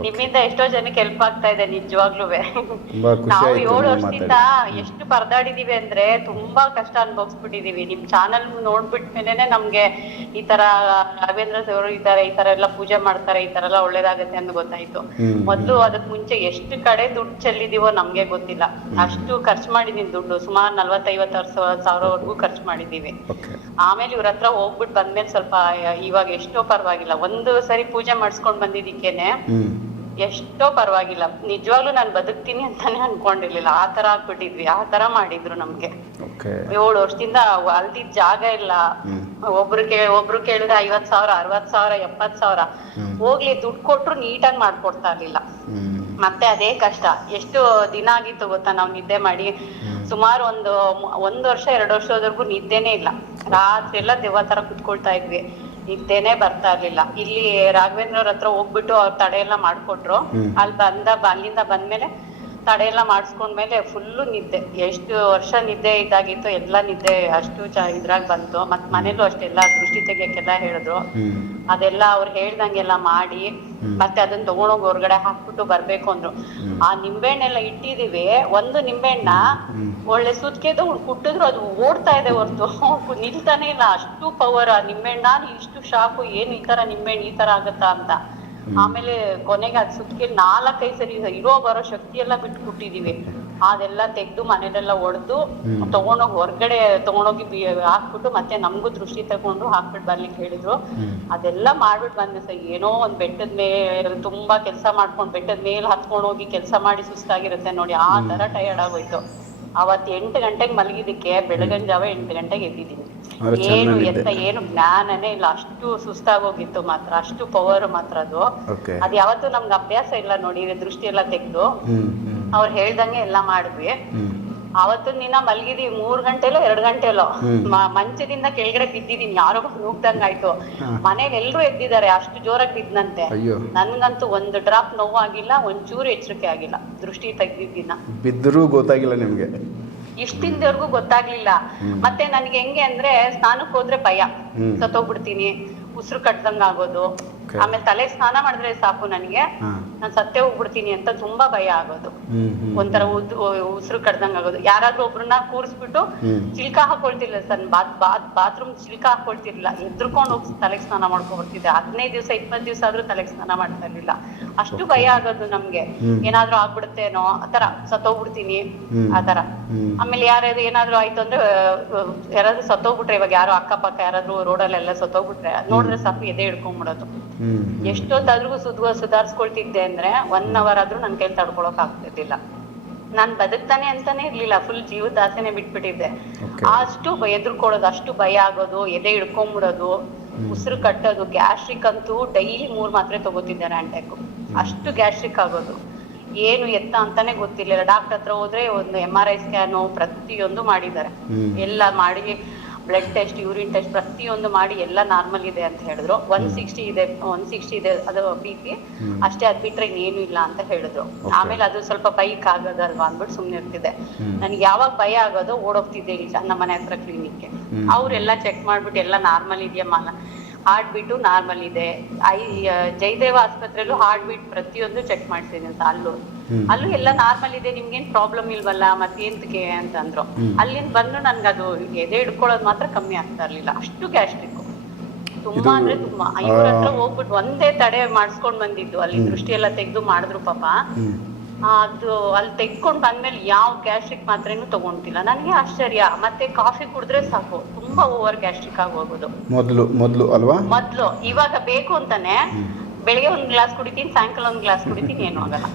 ನಿಮ್ಮಿಂದ ಎಷ್ಟೋ ಜನಕ್ಕೆ ಹೆಲ್ಪ್ ಆಗ್ತಾ ಇದೆ ನಿಜವಾಗ್ಲೂ. ನಾವು ಏಳು ವರ್ಷದಿಂದ ಎಷ್ಟು ಪರದಾಡಿದೀವಿ ಅಂದ್ರೆ ತುಂಬಾ ಕಷ್ಟ ಅನ್ಭವಿಸ್ಬಿಟ್ಟಿದೀವಿ. ನಿಮ್ ಚಾನಲ್ ನೋಡ್ಬಿಟ್ಮೇಲೆ ನಮ್ಗೆ ಈ ತರ ರಾಘವೇಂದ್ರ ಅವರು ಈ ತರ ಈ ತರ ಎಲ್ಲ ಪೂಜೆ ಮಾಡ್ತಾರೆ ಈ ತರ ಎಲ್ಲ ಒಳ್ಳೇದಾಗತ್ತೆ ಅಂತ ಗೊತ್ತಾಯ್ತು. ಮೊದ್ಲು ಅದಕ್ ಮುಂಚೆ ಎಷ್ಟು ಕಡೆ ದುಡ್ಡು ಚೆಲ್ಲಿದೀವೋ ನಮ್ಗೆ ಗೊತ್ತಿಲ್ಲ. ಅಷ್ಟು ಖರ್ಚು ಮಾಡಿದೀನಿ ದುಡ್ಡು. ಸುಮಾರು ನಲ್ವತ್ತೈವತ್ತಾರು ಸಾವಿರವರೆಗೂ ಖರ್ಚು ಮಾಡಿದೀವಿ. ಆಮೇಲೆ ಇವ್ರ ಹತ್ರ ಹೋಗ್ಬಿಟ್ಟು ಬಂದ್ಮೇಲೆ ಸ್ವಲ್ಪ ಇವಾಗ ಎಷ್ಟೋ ಪರವಾಗಿಲ್ಲ. ಒಂದು ಸರಿ ಪೂಜೆ ಮಾಡಿಸ್ಕೊಂಡ್ ಬಂದಿದ್ದಕ್ಕೇನೆ ಎಷ್ಟೋ ಪರವಾಗಿಲ್ಲ. ನಿಜವಾಗ್ಲೂ ನಾನು ಬದುಕ್ತೀನಿ ಅಂತಾನೆ ಅನ್ಕೊಂಡಿರ್ಲಿಲ್ಲ. ಆ ತರ ಆಗ್ಬಿಟ್ಟಿದ್ವಿ. ಆ ತರ ಮಾಡಿದ್ರು ನಮ್ಗೆ. ಏಳು ವರ್ಷದಿಂದ ಅಲ್ದಿದ್ ಜಾಗ ಇಲ್ಲ. ಒಬ್ರು ಕೇ ಒಬ್ರು ಕೇಳಿದ್ರೆ ಐವತ್ ಸಾವಿರ ಅರವತ್ ಸಾವಿರ ಎಪ್ಪತ್ ಸಾವಿರ. ಹೋಗ್ಲಿ ದುಡ್ಡು ಕೊಟ್ರು ನೀಟಾಗಿ ಮಾಡ್ಕೊಡ್ತಾ ಇರ್ಲಿಲ್ಲ. ಮತ್ತೆ ಅದೇ ಕಷ್ಟ. ಎಷ್ಟು ದಿನ ಆಗಿತ್ತು ಗೊತ್ತಾ? ನಾವು ನಿದ್ದೆ ಮಾಡಿ ಸುಮಾರು ಒಂದು ಒಂದ್ ವರ್ಷ ಎರಡು ವರ್ಷದವರೆಗೂ ನಿದ್ದೆನೇ ಇಲ್ಲ. ರಾತ್ರಿ ಎಲ್ಲ ದೆವ್ವ ತರ ಕುತ್ಕೊಳ್ತಾ ಇದ್ವಿ. ನಿದ್ದೆನೆ ಬರ್ತಾ ಇರ್ಲಿಲ್ಲ. ಇಲ್ಲಿ ರಾಘವೇಂದ್ರ ಅವ್ರ ಹತ್ರ ಹೋಗ್ಬಿಟ್ಟು ಅವ್ರ ತಡೆ ಎಲ್ಲ ಮಾಡ್ಕೊಟ್ರು ಅಲ್ಲಿ ಬಂದ ಅಲ್ಲಿಂದ ಬಂದ್ಮೇಲೆ ತಡೆ ಎಲ್ಲ ಮಾಡಿಸ್ಕೊಂಡ್ಮೇಲೆ ಫುಲ್ಲು ನಿದ್ದೆ. ಎಷ್ಟು ವರ್ಷ ನಿದ್ದೆ ಇದಾಗಿತ್ತು ಎಲ್ಲ ನಿದ್ದೆ ಅಷ್ಟು ಚ ಇದ್ರಾಗ ಬಂತು. ಮತ್ ಮನೇಲೂ ಅಷ್ಟೆಲ್ಲ ದೃಷ್ಟಿ ತೆಗಿಯಕ್ಕೆಲ್ಲ ಹೇಳಿದ್ರು. ಅದೆಲ್ಲ ಅವ್ರು ಹೇಳ್ದಂಗೆಲ್ಲ ಮಾಡಿ ಮತ್ತೆ ಅದನ್ನ ತಗೊಂಡೋಗಿ ಹೊರಗಡೆ ಹಾಕ್ಬಿಟ್ಟು ಬರ್ಬೇಕು ಅಂದ್ರು. ಆ ನಿಂಬೆಹಣ್ಣೆಲ್ಲ ಇಟ್ಟಿದೀವಿ. ಒಂದು ನಿಂಬೆಹಣ್ಣ ಒಳ್ಳೆ ಸುತ್ಕೆದು ಕುಟ್ಟಿದ್ರು ಅದು ಓಡ್ತಾ ಇದೆ ಹೊರ್ತು. ನಿಲ್ತಾನೆ ಇಲ್ಲ. ಅಷ್ಟು ಪವರ್ ಆ ನಿಂಬೆಹಣ್ಣ. ಇಷ್ಟು ಶಾಕು ಏನ್ ಈ ತರ ನಿಂಬೆಹಣ್ಣು ಈ ತರ ಆಗತ್ತಾ ಅಂತ. ಆಮೇಲೆ ಕೊನೆಗೆ ಅದ್ ಸುತ್ಕೆ ನಾಲ್ಕೈದು ಸರಿ ಇರೋ ಬರೋ ಶಕ್ತಿ ಎಲ್ಲ ಬಿಟ್ಬಿಟ್ಟಿದೀವಿ. ಅದೆಲ್ಲ ತೆಗ್ದು ಮನೇಲೆಲ್ಲ ಒಡೆದು ತಗೊಂಡೋಗಿ ಹೊರ್ಗಡೆ ತಗೊಂಡೋಗಿ ಹಾಕ್ಬಿಟ್ಟು ಮತ್ತೆ ನಮಗೂ ದೃಷ್ಟಿ ತಗೊಂಡು ಹಾಕ್ಬಿಟ್ಟು ಬರ್ಲಿಕ್ಕೆ ಹೇಳಿದ್ರು. ಅದೆಲ್ಲ ಮಾಡ್ಬಿಟ್ಟು ಬಂದೆ ಸರ್. ಏನೋ ಒಂದ್ ಬೆಟ್ಟದ ಮೇಲೆ ತುಂಬಾ ಕೆಲಸ ಮಾಡ್ಕೊಂಡು ಬೆಟ್ಟದ ಮೇಲೆ ಹತ್ಕೊಂಡು ಹೋಗಿ ಕೆಲಸ ಮಾಡಿ ಸುಸ್ತಾಗಿರುತ್ತೆ ನೋಡಿ. ಆ ತರ ಟಯರ್ಡ್ ಆಗೋಯ್ತು. ಅವತ್ ಎಂಟು ಗಂಟೆಗೆ ಮಲಗಿದಕ್ಕೆ ಬೆಳಗಿನ ಜಾವ ಎಂಟು ಗಂಟೆಗೆ ಎದ್ದಿದ್ದೀನಿ. ಏನು ಎಂತ ಏನು ಜ್ಞಾನನೇ ಇಲ್ಲ. ಅಷ್ಟು ಸುಸ್ತಾಗೋಗಿತ್ತು ಮಾತ್ರ. ಅಷ್ಟು ಪವರ್ ಮಾತ್ರ ಅದು. ಅದ್ ಯಾವತ್ತು ನಮ್ಗೆ ಅಭ್ಯಾಸ ಇಲ್ಲ ನೋಡಿ ದೃಷ್ಟಿ ಎಲ್ಲ ತೆಗೆದು. ಅವ್ರು ಹೇಳ್ದಂಗೆ ಎಲ್ಲ ಮಾಡಿದ್ವಿ. ಅವತ್ತು ನಿನ್ನ ದಿನ ಮಲಗಿದೀವಿ ಮೂರ್ ಗಂಟೆಲೋ ಎರಡ್ ಗಂಟೆಲೋ. ಮಂಚದಿಂದ ಕೆಳಗಡೆ ಬಿದ್ದಿದೀನಿ ಯಾರೋ ನುಗ್ದಂಗಾಯ್ತು. ಮನೇಲಿ ಎಲ್ರು ಎದ್ದಿದ್ದಾರೆ ಅಷ್ಟು ಜೋರಾಗಿ ಬಿದ್ದಂತೆ ನನ್ಗಂತೂ ಒಂದು ಡ್ರಾಪ್ ನೋವಾಗಿಲ್ಲ ಒಂಚೂರು ಎಚ್ಚರಿಕೆ ಆಗಿಲ್ಲ ದೃಷ್ಟಿ ತೆಗ್ದಿದ್ದಿನ. ಬಿದ್ದರೂ ಗೊತ್ತಾಗಿಲ್ಲ ನಿಮಗೆ. ಇಷ್ಟಿಂದವರೆಗೂ ಗೊತ್ತಾಗ್ಲಿಲ್ಲ ಮತ್ತೆ ನನ್ಗೆ ಹೆಂಗೆ ಅಂದ್ರೆ ಸ್ನಾನಕ್ ಹೋದ್ರೆ ಭಯ. ಸತ್ತೋಗ್ಬಿಡ್ತೀನಿ ಉಸಿರು ಕಟ್ದಂಗ ಆಗೋದು. ಆಮೇಲೆ ತಲೆಗೆ ಸ್ನಾನ ಮಾಡಿದ್ರೆ ಸಾಕು ನನ್ಗೆ. ನಾನು ಸತ್ತೇ ಹೋಗ್ಬಿಡ್ತೀನಿ ಅಂತ ತುಂಬಾ ಭಯ ಆಗೋದು. ಒಂಥರ ಉಸಿರು ಕಟ್ದಂಗ ಆಗೋದು. ಯಾರಾದ್ರೂ ಒಬ್ರನ್ನ ಕೂರಿಸ್ಬಿಟ್ಟು. ಚಿಲ್ಕ ಹಾಕೊಳ್ತಿರ್ಲಿಲ್ಲ ಸರ್. ಬಾತ್ ಬಾತ್ ಬಾತ್ರೂಮ್ ಚಿಲ್ಕ ಹಾಕೊಳ್ತಿರ್ಲಿಲ್ಲ. ಎದ್ರುಕೊಂಡು ಹೋಗಿ ತಲೆಗೆ ಸ್ನಾನ ಮಾಡ್ಕೊಂಡ್ ಬರ್ತಿದ್ದೆ ಹದಿನೈದು ದಿವಸ ಇಪ್ಪತ್ತು ದಿವಸ ಆದ್ರೂ ತಲೆಗೆ ಸ್ನಾನ ಮಾಡ್ತಾ ಇರ್ಲಿಲ್ಲ. ಅಷ್ಟು ಭಯ ಆಗೋದು ನಮ್ಗೆ. ಏನಾದ್ರೂ ಆಗ್ಬಿಡುತ್ತೇನೋ ಆತರ ಸತ್ತೋಗ್ಬಿಡ್ತೀನಿ. ಆತರ ಆಮೇಲೆ ಯಾರಾದ್ರು ಏನಾದ್ರು ಆಯ್ತು ಅಂದ್ರೆ ಯಾರಾದ್ರೂ ಸತ್ತೋಗ್ಬಿಟ್ರೆ ಇವಾಗ ಯಾರೋ ಅಕ್ಕಪಕ್ಕ ಯಾರಾದ್ರೂ ರೋಡಲ್ಲೆಲ್ಲ ಸತ್ತೋಗ್ಬಿಟ್ರೆ ನೋಡಿದ್ರೆ ಸಾಕು ಎದೆ ಹಿಡ್ಕೊಂಡ್ಬಿಡೋದು ಎಷ್ಟೊತ್ತಾದ್ರೂ ಸುದ್ವ ಸುಧಾರಿಸ್ಕೊಳ್ತಿದ್ದೆ ಅಂದ್ರೆ ಒನ್ ಅವರ್ ಆದ್ರೂ ನನ್ ಕೈ ತಡ್ಕೊಳಕ್ ಆಗ್ತಿರ್ಲಿಲ್ಲ. ನಾನ್ ಬದುಕ್ತಾನೆ ಅಂತಾನೆ ಇರ್ಲಿಲ್ಲ ಫುಲ್ ಜೀವದ ಆಸೆನೆ ಬಿಟ್ಬಿಟ್ಟಿದ್ದೆ. ಅಷ್ಟು ಎದುರ್ಕೊಳ್ಳೋದು ಅಷ್ಟು ಭಯ ಆಗೋದು ಎದೆ ಹಿಡ್ಕೊಂಡ್ಬಿಡೋದು ಉಸಿರು ಕಟ್ಟೋದು ಗ್ಯಾಸ್ಟ್ರಿಕ್ ಅಂತೂ ಡೈಲಿ ಮೂರ್ ಮಾತ್ರೆ ತಗೋತಿದ್ದೆ ಆಂಟ್ಯಾಕ್ ಅಷ್ಟು ಗ್ಯಾಸ್ಟ್ರಿಕ್ ಆಗೋದು. ಏನು ಎತ್ತ ಅಂತಾನೆ ಗೊತ್ತಿರ್ಲಿಲ್ಲ. ಡಾಕ್ಟರ್ ಹತ್ರ ಹೋದ್ರೆ ಒಂದು ಎಂ ಆರ್ ಐ ಸ್ಕ್ಯಾನು ಪ್ರತಿಯೊಂದು ಮಾಡಿದ್ದಾರೆ. ಎಲ್ಲ ಮಾಡಿ ಬ್ಲಡ್ ಟೆಸ್ಟ್ ಯೂರಿನ್ ಟೆಸ್ಟ್ ಪ್ರತಿಯೊಂದು ಮಾಡಿ ಎಲ್ಲ ನಾರ್ಮಲ್ ಇದೆ ಅಂತ ಹೇಳಿದ್ರು. ಒನ್ ಸಿಕ್ಸ್ಟಿ ಇದೆ ಒನ್ ಸಿಕ್ಸ್ಟಿ ಇದೆ ಅದು ಬಿ ಪಿ ಅಷ್ಟೇ ಅದ್ ಬಿಟ್ರೆ ಇನ್ನೇನು ಇಲ್ಲ ಅಂತ ಹೇಳಿದ್ರು. ಆಮೇಲೆ ಅದು ಸ್ವಲ್ಪ ಬೈಕ್ ಆಗೋದಲ್ವಾ ಅಂದ್ಬಿಟ್ಟು ಸುಮ್ಮನೆ ಇರ್ತಿದೆ ನನ್ಗೆ ಯಾವಾಗ ಭಯ ಆಗೋದು ಓಡೋಗ್ತಿದ್ದೆ ಇಲ್ಲ ನಮ್ಮ ಮನೆ ಹತ್ರ ಕ್ಲಿನಿಕ್ಗೆ ಅವ್ರೆಲ್ಲ ಚೆಕ್ ಮಾಡ್ಬಿಟ್ಟು ಎಲ್ಲ ನಾರ್ಮಲ್ ಇದೆಯಮ್ಮ ಹಾರ್ಟ್ ಬೀಟು ನಾರ್ಮಲ್ ಇದೆ. ಐ ಜಯದೇವ ಆಸ್ಪತ್ರೆಯಲ್ಲೂ ಹಾರ್ಟ್ ಬೀಟ್ ಪ್ರತಿಯೊಂದು ಚೆಕ್ ಮಾಡ್ತೀನಿ ಅಂತ ಅಲ್ಲೂ. ಅಲ್ಲೂ ಎಲ್ಲ ನಾರ್ಮಲ್ ಇದೆ ನಿಮ್ಗೇನ್ ಪ್ರಾಬ್ಲಮ್ ಇಲ್ವಲ್ಲ ಮತ್ತೇಂತಕ್ಕೆ ಅಂತ ಅಂದ್ರು. ಅಲ್ಲಿಂದ ಬಂದು ಅದು ಎದೆ ಹಿಡ್ಕೊಳ್ಳೋದು ಮಾತ್ರ ಕಮ್ಮಿ ಆಗ್ತಾ ಇರ್ಲಿಲ್ಲ. ಅಷ್ಟು ಗ್ಯಾಸ್ಟ್ರಿಕ್ ತುಂಬಾ ಅಂದ್ರೆ ತುಂಬಾ. ಇವ್ರ ಹತ್ರ ಹೋಗ್ಬಿಟ್ಟು ಒಂದೇ ತಡೆ ಮಾಡಿಸ್ಕೊಂಡ್ ಬಂದಿದ್ದು. ಅಲ್ಲಿ ದೃಷ್ಟಿ ಎಲ್ಲ ತೆಗ್ದು ಮಾಡಿದ್ರು ಪಾಪ. ಅದು ಅಲ್ಲಿ ತೆಗ್ಕೊಂಡ್ ಬಂದ್ಮೇಲೆ ಯಾವ ಗ್ಯಾಸ್ಟ್ರಿಕ್ ಮಾತ್ರೇನು ತಗೊಂತಿಲ್ಲ. ನನಗೆ ಆಶ್ಚರ್ಯ. ಮತ್ತೆ ಕಾಫಿ ಕುಡಿದ್ರೆ ಸಾಕು. ತುಂಬಾ ಓವರ್ ಗ್ಯಾಸ್ಟ್ರಿಕ್ ಆಗಿ ಹೋಗೋದು. ಮೊದಲು ಮೊದಲು ಅಲ್ವಾ? ಮೊದ್ಲು. ಇವಾಗ ಬೇಕು ಅಂತಾನೆ. ಬೆಳಿಗ್ಗೆ ಒಂದ್ ಗ್ಲಾಸ್ ಕುಡಿತೀನಿ ಸಾಯಂಕಾಲ ಒಂದ್ ಗ್ಲಾಸ್ ಕುಡಿತೀನಿ ಏನು ಆಗಲ್ಲ.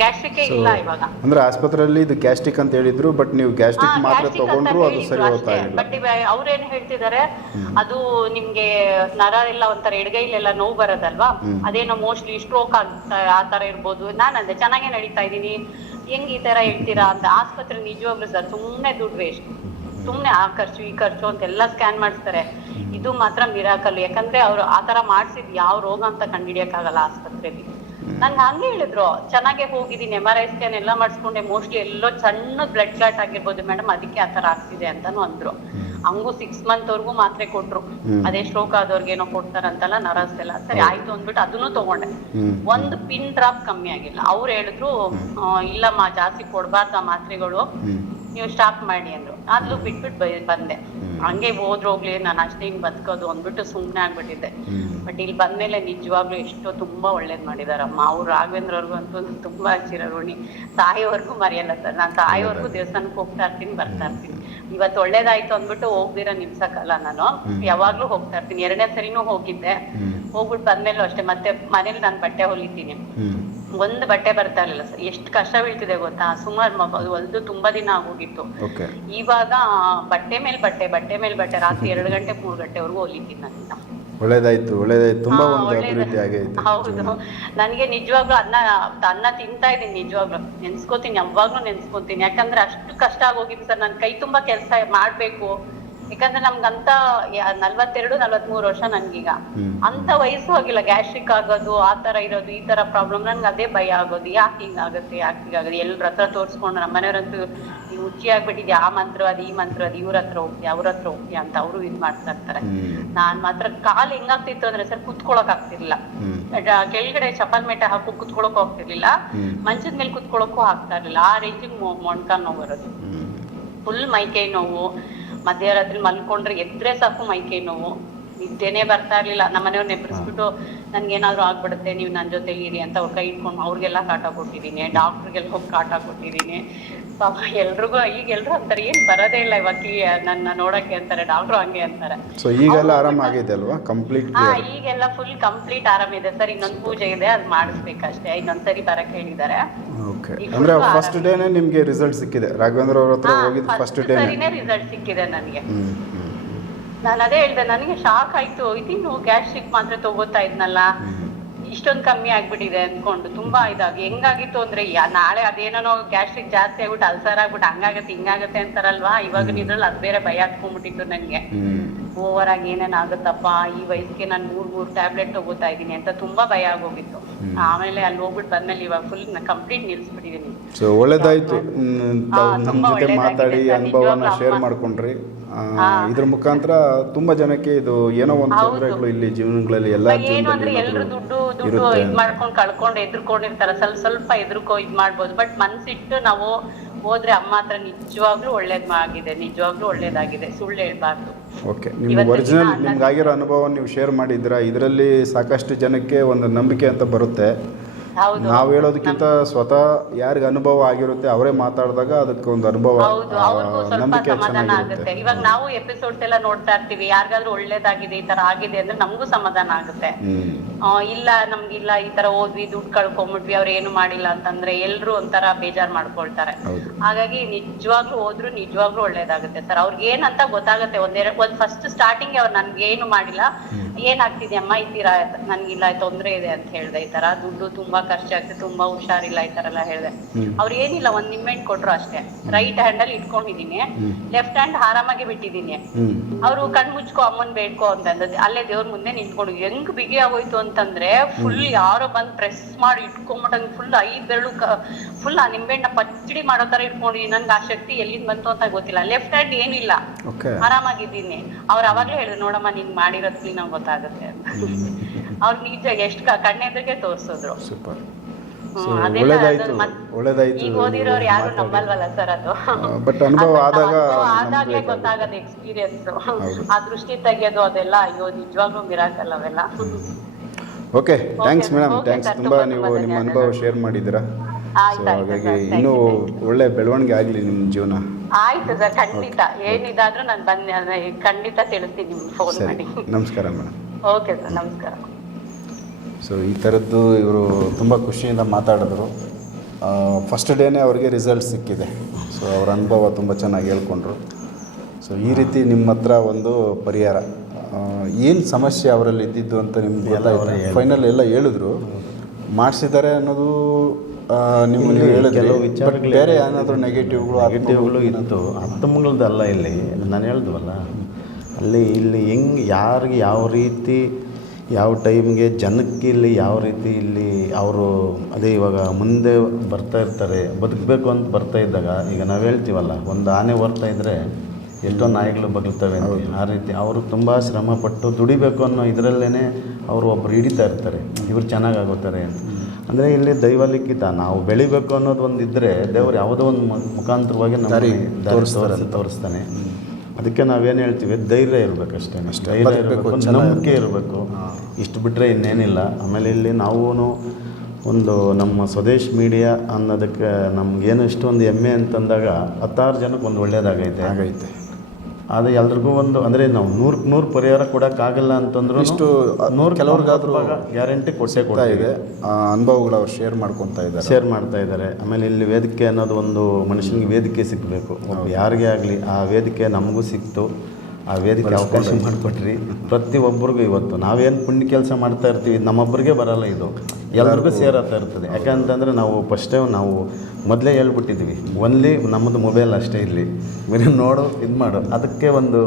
ಗ್ಯಾಸ್ಟ್ರಿಕ್ ಇಲ್ಲ ಇವಾಗ. ಅಂದ್ರೆ ಆಸ್ಪತ್ರೆಯಲ್ಲಿ ಇದು ಗ್ಯಾಸ್ಟ್ರಿಕ್ ಅಂತ ಹೇಳಿದ್ರು ಬಟ್ ನೀವು ಗ್ಯಾಸ್ಟ್ರಿಕ್ ಮಾತ್ರ ತಗೊಂಡ್ರು ಅದು ಸರಿ ಹೋಗ್ತಾ ಇಲ್ಲ. ಬಟ್ ಅವ್ರೇನ್ ಹೇಳ್ತಿದ್ದಾರೆ ಅದು ನಿಮ್ಗೆ ನರ ಎಲ್ಲ ಒಂಥರ ಎಡಗೈಲೆಲ್ಲ ನೋವು ಬರೋದಲ್ವಾ? ಅದೇನೋ ಮೋಸ್ಟ್ಲಿ ಸ್ಟ್ರೋಕ್ ಆಗ್ತಾ ಆ ತರ ಇರ್ಬೋದು. ನಾನ್ ಅಂದೆ ಚೆನ್ನಾಗೇ ನಡೀತಾ ಇದೀನಿ. ಹೆಂಗ್ ಈ ತರ ಹೇಳ್ತೀರಾ ಅಂತ. ಆಸ್ಪತ್ರೆ ನಿಜವಾಗ್ಲೂ ಸರ್ ಸುಮ್ನೆ ದುಡ್ಡು ವೇಸ್ಟ್ ಸುಮ್ನೆ ಆ ಖರ್ಚು ಈ ಖರ್ಚು ಅಂತೆಲ್ಲ ಸ್ಕ್ಯಾನ್ ಮಾಡಿಸ್ತಾರೆ. ಇದು ಮಾತ್ರ ಮಿರಾಕಲ್ ಯಾಕಂದ್ರೆ ಅವ್ರು ಆ ತರ ಮಾಡ್ಸಿದ್ ಯಾವ ರೋಗ ಅಂತ ಕಂಡುಹಿಡಿಯಕ್ಕಾಗಲ್ಲ ಆಸ್ಪತ್ರೆಯಲ್ಲಿ ನನ್ಗೆ ಹಂಗೆ ಹೇಳಿದ್ರು ಚೆನ್ನಾಗೆ ಹೋಗಿದ್ದೀನಿ ಎಂ ಆರ್ ಐ ಸ್ಕ್ಯಾನ್ ಎಲ್ಲ ಮಾಡಿಸ್ಕೊಂಡೆ ಮೋಸ್ಟ್ಲಿ ಎಲ್ಲೋ ಸಣ್ಣ ಬ್ಲಡ್ ಕ್ಲಾಟ್ ಆಗಿರ್ಬೋದು ಮೇಡಮ್ ಅದಕ್ಕೆ ಆ ತರ ಆಗ್ತಿದೆ ಅಂತಾನು ಅಂದ್ರು. ಹಂಗೂ ಸಿಕ್ಸ್ ಮಂತ್ ವರ್ಗೂ ಮಾತ್ರೆ ಕೊಟ್ರು. ಅದೇ ಸ್ಟ್ರೋಕ್ ಆದವ್ರಿಗೇನೋ ಕೊಡ್ತಾರಂತಲ್ಲ ನರಸ್ ಎಲ್ಲ. ಸರಿ ಆಯ್ತು ಅಂದ್ಬಿಟ್ಟು ಅದನ್ನು ತಗೊಂಡೆ. ಒಂದು ಪಿನ್ ಡ್ರಾಪ್ ಕಮ್ಮಿ ಆಗಿಲ್ಲ. ಅವ್ರು ಹೇಳಿದ್ರು ಇಲ್ಲಮ್ಮ ಜಾಸ್ತಿ ಕೊಡ್ಬಾರ್ದು ಆ ಮಾತ್ರೆಗಳು ನೀವು ಸ್ಟಾಪ್ ಮಾಡಿ ಅಂದ್ರು. ಅದ್ಲು ಬಿಟ್ಬಿಟ್ಟು ಬಂದೆ. ಹಂಗೆ ಹೋದ್ರು ಹೋಗ್ಲಿ ನಾನು ಅಷ್ಟೇ ಹಿಂಗ್ ಬದುಕೋದು ಅಂದ್ಬಿಟ್ಟು ಸುಮ್ನೆ ಆಗ್ಬಿಟ್ಟಿದ್ದೆ. ಬಟ್ ಇಲ್ಲಿ ಬಂದ್ಮೇಲೆ ನಿಜವಾಗ್ಲೂ ಎಷ್ಟೋ ತುಂಬಾ ಒಳ್ಳೇದ್ ಮಾಡಿದಾರಮ್ಮ. ಅವ್ರು ರಾಘವೇಂದ್ರ ಅವ್ರಿಗೂ ಅಂತೂ ತುಂಬಾ ಚಿರಋಣಿ. ತಾಯಿವರೆಗೂ ಮರೆಯಲ್ಲ ಸರ್. ನಾನು ತಾಯಿವರೆಗೂ ದೇವಸ್ಥಾನಕ್ಕೆ ಹೋಗ್ತಾ ಇರ್ತೀನಿ ಬರ್ತಾ ಇರ್ತೀನಿ. ಇವತ್ತು ಒಳ್ಳೇದಾಯ್ತು ಅಂದ್ಬಿಟ್ಟು ಹೋಗ್ದಿರ ನಿಲ್ಸಕ್ಕಲ್ಲ ನಾನು. ಯಾವಾಗ್ಲೂ ಹೋಗ್ತಾ ಇರ್ತೀನಿ. ಎರಡನೇ ಸರಿನೂ ಹೋಗಿದ್ದೆ. ಹೋಗ್ಬಿಟ್ಟು ಬಂದ್ಮೇಲೂ ಅಷ್ಟೇ. ಮತ್ತೆ ಮನೇಲಿ ನಾನು ಬಟ್ಟೆ ಹೊಲಿತೀನಿ. ಒಂದ್ ಬಟ್ಟೆ ಬರ್ತಾ ಇರಲಿಲ್ಲ ಸರ್. ಎಷ್ಟು ಕಷ್ಟ ಬೀಳ್ತಿದೆ ಗೊತ್ತಾ? ಸುಮಾರು ಹೊಲ್ದು ತುಂಬಾ ದಿನ ಆಗೋಗಿತ್ತು. ಇವಾಗ ಬಟ್ಟೆ ಮೇಲ್ ಬಟ್ಟೆ ಬಟ್ಟೆ ಮೇಲ್ ಬಟ್ಟೆ ರಾತ್ರಿ ಎರಡು ಗಂಟೆ ಮೂರು ಗಂಟೆವರೆಗೂ ಹೊಲಿತೀನಿ ನಾನು ಒಳ್ಳೇದಾಯ್ತು ಒಳ್ಳೇದಾಯ್ತು. ತುಂಬಾ ಒಂದು. ಅಭಿವೃದ್ಧಿ ಆಗೈತೆ. ಹೌದು. ನನಗೆ ನಿಜವಾಗ್ಲೂ ಅನ್ನ ಅನ್ನ ತಿಂತಾ ಇದ್ದೀನಿ ನಿಜವಾಗ್ಲೂ. ನೆನ್ಸ್ಕೋತೀನಿ ಯಾವಾಗ್ಲೂ ನೆನ್ಸ್ಕೊತೀನಿ. ಯಾಕಂದ್ರೆ ಅಷ್ಟು ಕಷ್ಟ ಆಗೋಗಿತ್ತು ಸರ್. ನನ್ ಕೈ ತುಂಬಾ ಕೆಲಸ ಮಾಡ್ಬೇಕು. ಯಾಕಂದ್ರೆ ನಮ್ಗಂತ ಅಂತ ನಲ್ವತ್ತೆರಡು ನಲ್ವತ್ಮೂರು ವರ್ಷ ನನ್ಗೀಗ. ಅಂತ ವಯಸ್ಸು ಆಗಿಲ್ಲ ಗ್ಯಾಸ್ಟ್ರಿಕ್ ಆಗೋದು ಆ ತರ ಇರೋದು ಈ ತರ ಪ್ರಾಬ್ಲಮ್. ನನ್ಗೆ ಅದೇ ಭಯ ಆಗೋದು. ಯಾಕೆ ಹಿಂಗಾಗುತ್ತೆ ಯಾಕೆ ಹಿಂಗಾಗುತ್ತೆ? ಎಲ್ರ ಹತ್ರ ತೋರಿಸ್ಕೊಂಡು ನಮ್ಮ ಮನೆಯವ್ರಂತೂ ಹುಚ್ಚಿ ಆಗ್ಬಿಟ್ಟಿದ್ಯಾ ಆ ಮಂತ್ರ ಅದು ಈ ಮಂತ್ರ ಅದು ಇವ್ರ ಹತ್ರ ಹೋಗ್ತೀಯ? ಅವ್ರ ಹತ್ರ ಹೋಗ್ತೀಯ? ಅಂತ ಅವರು ಇದ್ ಮಾಡ್ತಾ ಇರ್ತಾರೆ. ನಾನ್ ಮಾತ್ರ ಕಾಲ್ ಹೆಂಗಾಗ್ತಿತ್ತು ಅಂದ್ರೆ ಸರ್ ಕುತ್ಕೊಳಕ್ ಆಗ್ತಿರ್ಲಿಲ್ಲ. ಕೆಳಗಡೆ ಚಪಾಲ್ ಮೇಟ ಹಾಕು ಕುತ್ಕೊಳಕ್ ಹೋಗ್ತಿರ್ಲಿಲ್ಲ. ಮಂಚದ ಮೇಲೆ ಕುತ್ಕೊಳಕ್ಕೂ ಆಗ್ತಾ ಇರ್ಲಿಲ್ಲ. ಆ ರೇಂಜಿಗೆ ಮೊಣ್ಕಾಲ್ ನೋವು ಬರೋದು ಫುಲ್ ಮೈಕೈ ನೋವು. ಮಧ್ಯರಾತ್ರಿ ಮಲ್ಕೊಂಡ್ರೆ ಎದ್ರೆ ಸಾಕು ಮೈಕೈ ನೋವು. ನಿದ್ದೆನೆ ಬರ್ತಾ ಇರ್ಲಿಲ್ಲ. ನಮ್ಮ ಮನೆಯವ್ರ ನೆಬ್ರಿಸ್ಬಿಟ್ಟು ನನ್ಗೇನಾದ್ರೂ ಆಗ್ಬಿಡುತ್ತೆ, ನೀವು ನನ್ನ ಜೊತೆ ಇರಿ ಅಂತ ಅವ್ರ ಕೈ ಇಟ್ಕೊಂಡು ಅವ್ರಿಗೆಲ್ಲ ಕಾಟ ಕೊಟ್ಟಿದ್ದೀನಿ, ಡಾಕ್ಟ್ರಿಗೆಲ್ಲ ಹೋಗಿ ಕಾಟ ಕೊಟ್ಟಿದ್ದೀನಿ. ಪಾಪ ಎಲ್ರಿಗೂ ಈಗ ಎಲ್ರು ಅಂತಾರೆ ಏನ್ ಬರೋದೇ ಇಲ್ಲ ಇವಾಗ ಈ ನನ್ನ ನೋಡಕ್ಕೆ ಅಂತಾರೆ ಡಾಕ್ಟ್ರು ಹಂಗೆ ಅಂತಾರೆ. ಸೊ ಈಗೆಲ್ಲ ಆರಾಮ ಆಗೈತೆ ಅಲ್ವಾ? ಕಂಪ್ಲೀಟ್ ಹಾ ಈಗೆಲ್ಲ ಫುಲ್ ಕಂಪ್ಲೀಟ್ ಆರಾಮಿದೆ ಸರ್ ಇನ್ನೊಂದು ಪೂಜೆ ಇದೆ ಅದ್ ಮಾಡಿಸ್ಬೇಕಷ್ಟೇ. ಇನ್ನೊಂದ್ಸರಿ ಬರಕ್ ಹೇಳಿದ್ದಾರೆ. ಓಕೆ ಅಂದ್ರೆ ಫಸ್ಟ್ ಡೇನೆ ನಿಮಗೆ ರಿಸಲ್ಟ್ ಸಿಕ್ಕಿದೆ. ರಾಘವೇಂದ್ರ ಅವ್ರ ಹತ್ರ ಹೋಗಿದ್ದು ಫಸ್ಟ್ ಡೇನೆ ಸರಿನೇ ರಿಸಲ್ಟ್ ಸಿಕ್ಕಿದೆ ನನಗೆ. ನಾನು ಅದೇ ಹೇಳ್ದೆ ನನಗೆ ಶಾಕ್ ಆಯ್ತು. ಇದಿನ್ನು ಗ್ಯಾಸ್ಟ್ರಿಕ್ ಮಾತ್ರ ತಗೋತಾ ಇದ್ನಲ್ಲ. ಇಷ್ಟೊಂದು ಕಮ್ಮಿ ಆಗ್ಬಿಟ್ಟಿದೆ ಅನ್ಕೊಂಡು ತುಂಬಾ ಇದಾಗಿ. ಹೆಂಗಾಗಿತ್ತು ಅಂದ್ರೆ ನಾಳೆ ಅದೇನೋ ಗ್ಯಾಸ್ಟ್ರಿಕ್ ಜಾಸ್ತಿ ಆಗ್ಬಿಟ್ಟು ಅಲ್ಸರ್ ಆಗ್ಬಿಟ್ಟು ಹಂಗಾಗತ್ತೆ ಹಿಂಗಾಗತ್ತೆ ಅಂತಾರಲ್ವಾ? ಇವಾಗ ಇದ್ರಲ್ಲಿ ಅದ್ ಬೇರೆ ಭಯ ಹತ್ಕೊಂಡ್ಬಿಟ್ಟಿತ್ತು ನಂಗೆ. ಓವರ್ ಆಗಿ ಏನೇನ್ ಆಗುತ್ತಪ್ಪ ಈ ವಯಸ್ಸಿಗೆ ನಾನು ಮೂರ್ ಮೂರ್ ಟ್ಯಾಬ್ಲೆಟ್ ತಗೋತಾ ಇದೀನಿ ಅಂತ ತುಂಬಾ ಭಯ ಆಗೋಗಿತ್ತು. ಆಮೇಲೆ ಅಲ್ಲಿ ಹೋಗ್ಬಿಟ್ಟು ಬಂದ್ಮೇಲೆ ಇವಾಗ ಫುಲ್ ಕಂಪ್ಲೀಟ್ ನಿಲ್ಸ್ಬಿಟ್ಟಿದೀನಿ. ಒಳ್ಳೇದಾಯ್ತು. ಮಾತಾಡಿ ಅನುಭವನ ಶೇರ್. ಮಾಡ್ಕೊಂಡ್ರಿ. ಇದ್ರ ಮುಖಾಂತರ ತುಂಬಾ ಜನಕ್ಕೆ ಇದು ಏನೋ ಒಂದು. ತೊಂದರೆಗಳು ಇಲ್ಲಿ ಜೀವನಗಳಲ್ಲಿ ಎಲ್ಲಾ ಏನು ಅಂದ್ರೆ ಎಲ್ರು ದುಡ್ಡು ದುಡ್ಡು ಇದ್ ಮಾಡ್ಕೊಂಡ್ ಕಳ್ಕೊಂಡ್ ಎದ್ರುಕೊಂಡಿರ್ತಾರ ಸ್ವಲ್ಪ ಸ್ವಲ್ಪ ಎದ್ರುಕೋ ಇದ್ ಮಾಡ್ಬೋದು. ಬಟ್ ಮನ್ಸಿಟ್ಟು ನಾವು ಹೋದ್ರೆ ಅಮ್ಮ ಹತ್ರ ನಿಜವಾಗ್ಲೂ ಒಳ್ಳೇದ್ ಆಗಿದೆ. ನಿಜವಾಗ್ಲೂ ಒಳ್ಳೇದಾಗಿದೆ. ಸುಳ್ಳು ಹೇಳ್ಬಾರ್ದು. ಓಕೆ. ನಿಮ್ಗೆ ಇವತ್ತಿನ ಒರಿಜಿನಲ್ ನಿಮ್ಗೆ ಆಗಿರೋ ಅನುಭವ ನೀವು ಶೇರ್ ಮಾಡಿದ್ರ ಇದರಲ್ಲಿ ಸಾಕಷ್ಟು ಜನಕ್ಕೆ ಒಂದು ನಂಬಿಕೆ ಅಂತ ಬರುತ್ತೆ. ನಾವು ಹೇಳೋದಕ್ಕಿಂತ ಸ್ವತಃ ಯಾರಿಗೆ ಅನುಭವ ಆಗಿರುತ್ತೆ ಅವರೇ ಮಾತಾಡಿದಾಗ ಅದಕ್ಕೆ ಒಂದು ಅನುಭವ ಹೌದು ಆ, ಅವ್ರಿಗೂ ಸ್ವಲ್ಪ ನಂಬಿಕೆ ಸಮಾಧಾನ ಚೆನ್ನಾಗಿರುತ್ತೆ. ಆಗುತ್ತೆ. ಇವಾಗ ನಾವು ಎಪಿಸೋಡ್ಸ್ ಎಲ್ಲ ನೋಡ್ತಾ ಇರ್ತೀವಿ ಯಾರಿಗಾದ್ರೂ ಒಳ್ಳೇದಾಗಿದೆ ಈ ತರ ಆಗಿದೆ ಅಂದ್ರೆ ನಮಗೂ ಸಮಾಧಾನ ಆಗುತ್ತೆ. ಇಲ್ಲ ಆ, ಇಲ್ಲ ನಮ್ಗಿಲ್ಲ ಈ ತರ ಹೋದ್ವಿ ದುಡ್ಡು ಕಳ್ಕೊಂಡ್ಬಿಟ್ವಿ ಅವ್ರು ಏನು ಮಾಡಿಲ್ಲ ಅಂತಂದ್ರೆ ಎಲ್ರು ಒಂಥರ ಬೇಜಾರ್ ಮಾಡ್ಕೊಳ್ತಾರೆ. ಹೌದು. ಹಾಗಾಗಿ ನಿಜವಾಗ್ಲೂ ಹೋದ್ರು ನಿಜವಾಗ್ಲೂ ಒಳ್ಳೇದಾಗುತ್ತೆ ಸರ್. ಅವ್ರಿಗೆ ಏನಂತ ಗೊತ್ತಾಗುತ್ತೆ ಒಂದೆರಡು ಒಂದ್ ಫಸ್ಟ್ ಸ್ಟಾರ್ಟಿಂಗ್ ಅವ್ರು ನನ್ಗೆ ಏನು ಮಾಡಿಲ್ಲ. ಏನಾಗ್ತಿದೆ ಅಮ್ಮ ಈ ತರ ನನ್ಗಿಲ್ಲ ತೊಂದ್ರೆ ಇದೆ ಅಂತ ಹೇಳ್ದೆ ಈ ತರ ದುಡ್ಡು ತುಂಬಾ ಖರ್ಚಾಗ್ತದೆ ತುಂಬಾ ಹುಷಾರಿಲ್ಲ ಈ ತರ ಎಲ್ಲ ಹೇಳ್ದೆ ಅವ್ರು ಏನಿಲ್ಲ ಒಂದ್ ನಿಮ್ಮೆಂಟ್ ಕೊಟ್ರು ಅಷ್ಟೇ. ರೈಟ್ ಹ್ಯಾಂಡ್ ಅಲ್ಲಿ ಇಟ್ಕೊಂಡಿದೀನಿ ಲೆಫ್ಟ್ ಹ್ಯಾಂಡ್ ಆರಾಮಾಗಿ ಬಿಟ್ಟಿದೀನಿ ಅವ್ರು ಕಣ್ ಮುಚ್ಕೋ ಅಮ್ಮನ್ ಬೇಡ್ಕೋ ಅಂತ ಅಂದದ್ದು ಅಲ್ಲೇ ದೇವ್ರ ಮುಂದೆ ನಿಂತ್ಕೊಂಡು ಹೆಂಗ್ ಬಿಗಿ ಆಗೋಯ್ತು ಅಂತಂದ್ರೆ ಫುಲ್ ಯಾರೋ ಬಂದ್ ಪ್ರೆಸ್ ಮಾಡಿ ಇಟ್ಕೊಂಬಿಟ್ಟಂಗ್ ಫುಲ್ ಐದ್ ಬೆರಳು ಫುಲ್ ಆ ನಿಂಬೆಹಣ್ಣ ಪಚ್ಚಡಿ ಮಾಡೋ ತರ ಇಟ್ಕೊಂಡಿದೀನಿ ನನ್ಗೆ ಆ ಶಕ್ತಿ ಎಲ್ಲಿಂದ ಬಂತು ಅಂತ ಗೊತ್ತಿಲ್ಲ. ಲೆಫ್ಟ್ ಹ್ಯಾಂಡ್ ಏನಿಲ್ಲ. ಆರಾಮಾಗಿದ್ದೀನಿ. ಅವ್ರು ಅವಾಗ್ಲೇ ಹೇಳಿದ್ರು ನೋಡಮ್ಮ ನೀನ್ ಮಾಡಿರೋದ್ ಕ್ಲೀನ್ ಗೊತ್ತಾಗುತ್ತೆ ಅಂತ. ಅವ್ರು ನಿಜ ಎಷ್ಟ್ ಕಣ್ಣೆದ್ರಿಗೆ ತೋರ್ಸಿದ್ರು. ಸೂಪರ್. ಒಳ್ಳೇದಾಯ್ತು ಒಳ್ಳೇದಾಯ್ತು ಈಗ ಓದಿರೋರು ಯಾರು ನಂಬಲ್ವಲ್ಲ ಸರ್ ಅದು. ಬಟ್ ಅನುಭವ ಆದಾಗ ಆದಾಗ್ಲೇ. ಗೊತ್ತಾಗದ ಎಕ್ಸ್ಪೀರಿಯನ್ಸ್ ಆ ದೃಷ್ಟಿ ತೆಗೆಯೋದು ಅದೆಲ್ಲ ಅಯ್ಯೋ ನಿಜವಾಗ್ಲೂ ಮಿರಾಕಲ್ ಅವೆಲ್ಲ. Okay thanks. Madam thanks. ತುಂಬಾ ನೀವು ನಿಮ್ಮ ಅನುಭವ ಶೇರ್ ಮಾಡಿದ್ದೀರಾ. ಸೊ ಹಾಗಾಗಿ ಇನ್ನೂ ಒಳ್ಳೆ ಬೆಳವಣಿಗೆ ಆಗಲಿ ನಿಮ್ಮ ಜೀವನ. ಆಯ್ತು ಸರ್ ಖಂಡಿತ. ಏನಿದಾದ್ರೂ ನಾನು ಬಂದ್ ಖಂಡಿತ ತಿಳಿಸ್ತೀನಿ ನಿಮ್ಗೆ ಫೋನ್ ಮಾಡಿ. ನಮಸ್ಕಾರ ಮೇಡಮ್ ಓಕೆ ಸರ್ ನಮಸ್ಕಾರ. ಸೊ ಈ ಥರದ್ದು ಇವರು ತುಂಬ ಖುಷಿಯಿಂದ ಮಾತಾಡಿದ್ರು. ಫಸ್ಟ್ ಡೇನೇ ಅವರಿಗೆ ರಿಸಲ್ಟ್ ಸಿಕ್ಕಿದೆ. ಸೊ ಅವ್ರ ಅನುಭವ ತುಂಬ ಚೆನ್ನಾಗಿ ಹೇಳ್ಕೊಂಡ್ರು. ಸೊ ಈ ರೀತಿ ನಿಮ್ಮ ಹತ್ರ ಒಂದು ಪರಿಹಾರ. ಏನು ಸಮಸ್ಯೆ ಅವರಲ್ಲಿ ಇದ್ದಿದ್ದು ಅಂತ ನಿಮ್ಮದು ಎಲ್ಲ ಫೈನಲ್ ಎಲ್ಲ ಹೇಳಿದ್ರು. ಮಾಡಿಸಿದ್ದಾರೆ ಅನ್ನೋದು ನೀವು ಹೇಳಿದ್ರಿ. ಕೆಲವು ವಿಚಾರಗಳು ಬೇರೆ ಏನಾದರೂ ನೆಗೆಟಿವ್ಗಳು ನೆಗೆಟಿವ್ಗಳು ಇತ್ತು. ಹತ್ತಮಗಳದ್ದಲ್ಲ ಇಲ್ಲಿ. ನಾನು ಹೇಳಿದ್ವಲ್ಲ ಅಲ್ಲಿ ಇಲ್ಲಿ ಹೆಂಗೆ ಯಾರಿಗೆ ಯಾವ ರೀತಿ ಯಾವ ಟೈಮ್ಗೆ ಜನಕ್ಕೆ ಇಲ್ಲಿ ಯಾವ ರೀತಿ ಇಲ್ಲಿ ಅವರು ಅದೇ ಇವಾಗ ಮುಂದೆ ಬರ್ತಾ ಇರ್ತಾರೆ ಬದುಕಬೇಕು ಅಂತ ಬರ್ತಾ ಇದ್ದಾಗ ಈಗ ನಾವು ಹೇಳ್ತೀವಲ್ಲ ಒಂದು ಆನೆ ಓರ್ತಾ ಇದ್ದರೆ ಎಷ್ಟೋ ನಾಯಿಗಳು ಬಗಲ್ತವೆ ಆ ರೀತಿ ಅವರು ತುಂಬ ಶ್ರಮಪಟ್ಟು ದುಡಿಬೇಕು ಅನ್ನೋ ಇದರಲ್ಲೇ ಅವರು ಒಬ್ಬರು ಹಿಡಿತಾ ಇರ್ತಾರೆ ಇವರು ಚೆನ್ನಾಗಿ ಆಗೋತಾರೆ ಅಂತ ಅಂದರೆ ಇಲ್ಲಿ ದೈವಲಿಖಿತ ನಾವು ಬೆಳಿಬೇಕು ಅನ್ನೋದು ಒಂದು ಇದ್ದರೆ ದೇವರು ಯಾವುದೋ ಒಂದು ಮುಖಾಂತರವಾಗಿ ನಮ್ಮ ತೋರಿಸ್ತಾರೆ ತೋರಿಸ್- ತೋರಿಸ್ತಾನೆ. ಅದಕ್ಕೆ ನಾವೇನು ಹೇಳ್ತೀವಿ? ಧೈರ್ಯ ಇರಬೇಕು ಅಷ್ಟೇ ಅಷ್ಟೇ. ಧೈರ್ಯ ಇರಬೇಕು ನಂಬಿಕೆ ಇರಬೇಕು. ಇಷ್ಟು ಬಿಟ್ಟರೆ ಇನ್ನೇನಿಲ್ಲ. ಆಮೇಲೆ ಇಲ್ಲಿ ನಾವು ಒಂದು ನಮ್ಮ ಸ್ವದೇಶ್ ಮೀಡಿಯಾ ಅನ್ನೋದಕ್ಕೆ ನಮ್ಗೇನು ಇಷ್ಟೊಂದು ಹೆಮ್ಮೆ ಅಂತಂದಾಗ ಹತ್ತಾರು ಜನಕ್ಕೆ ಒಂದು ಒಳ್ಳೆಯದಾಗೈತೆ ಆಗೈತೆ. ಅದು ಎಲ್ರಿಗೂ ಒಂದು ಅಂದರೆ ನಾವು ನೂರಕ್ಕೆ ನೂರು ಪರಿಹಾರ ಕೊಡೋಕ್ಕಾಗಲ್ಲ ಅಂತಂದ್ರೆ ಇಷ್ಟು ನೂರು ಕೆಲವ್ರಿಗಾದ್ರೂ ಗ್ಯಾರಂಟಿ ಕೊಡ್ಸೇ ಆಗ್ತಾ ಕೊಡ್ತಾ ಇದೆ. ಆ ಅನುಭವಗಳು ಅವ್ರು ಶೇರ್ ಮಾಡ್ಕೊತಾ ಇದ್ದಾರೆ. ಶೇರ್ ಮಾಡ್ತಾ ಇದ್ದಾರೆ. ಆಮೇಲೆ ಇಲ್ಲಿ ವೇದಿಕೆ ಅನ್ನೋದು ಒಂದು ಮನುಷ್ಯನಿಗೆ ವೇದಿಕೆ ಸಿಗಬೇಕು. ಒಬ್ಬ ಯಾರಿಗೇ ಆಗಲಿ ಆ ವೇದಿಕೆ ನಮಗೂ ಸಿಕ್ತು. ಆ ವೇದಿಕೆ ಅವಕಾಶ ಮಾಡಿಕೊಟ್ರಿ. ಪ್ರತಿಯೊಬ್ಬರಿಗೂ ಇವತ್ತು ನಾವೇನು ಪುಣ್ಯ ಕೆಲಸ ಮಾಡ್ತಾ ಇರ್ತೀವಿ ನಮ್ಮೊಬ್ಬರಿಗೆ ಬರಲ್ಲ ಇದು. ಎಲ್ಲರಿಗೂ ಸೇರತ್ತಾ ಇರ್ತದೆ. ಯಾಕಂತಂದರೆ ನಾವು ಫಸ್ಟೇ ನಾವು ಮೊದಲೇ ಹೇಳ್ಬಿಟ್ಟಿದ್ವಿ ಒನ್ಲಿ ನಮ್ಮದು ಮೊಬೈಲ್ ಅಷ್ಟೇ ಇರಲಿ ಬರೀ ನೋಡು ಇದು ಮಾಡು. ಅದಕ್ಕೆ ಒಂದು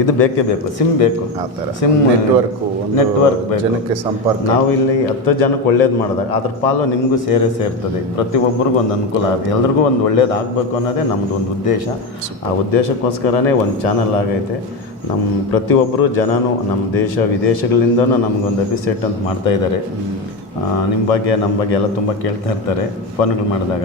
ಇದು ಬೇಕೇ ಬೇಕು ಸಿಮ್ ಬೇಕು. ಆ ಥರ. ಸಿಮ್ ನೆಟ್ವರ್ಕು ನೆಟ್ವರ್ಕ್ ಬೇಕು. ಜನಕ್ಕೆ ಸಂಪರ್ಕ. ನಾವು ಇಲ್ಲಿ ಹತ್ತು ಜನಕ್ಕೆ ಒಳ್ಳೇದು ಮಾಡಿದಾಗ ಅದ್ರ ಪಾಲು ನಿಮಗೂ ಸೇರೇ ಸೇರ್ತದೆ. ಪ್ರತಿಯೊಬ್ಬರಿಗೂ ಒಂದು ಅನುಕೂಲ ಆಗುತ್ತೆ ಎಲ್ರಿಗೂ ಒಂದು ಒಳ್ಳೇದು ಆಗಬೇಕು ಅನ್ನೋದೇ ನಮ್ಮದು ಒಂದು ಉದ್ದೇಶ. ಆ ಉದ್ದೇಶಕ್ಕೋಸ್ಕರನೇ ಒಂದು ಚಾನಲ್ ಆಗೈತೆ. ನಮ್ಮ ಪ್ರತಿಯೊಬ್ಬರು ಜನನೂ ನಮ್ಮ ದೇಶ ವಿದೇಶಗಳಿಂದನೂ ನಮಗೊಂದು ಅಭಿಸೆಟ್ ಅಂತ ಮಾಡ್ತಾ ಇದ್ದಾರೆ ನಿಮ್ಮ ಬಗ್ಗೆ ನಮ್ಮ ಬಗ್ಗೆ ಎಲ್ಲ ತುಂಬ ಕೇಳ್ತಾ ಇರ್ತಾರೆ ಫೋನ್ಗಳು ಮಾಡಿದಾಗ.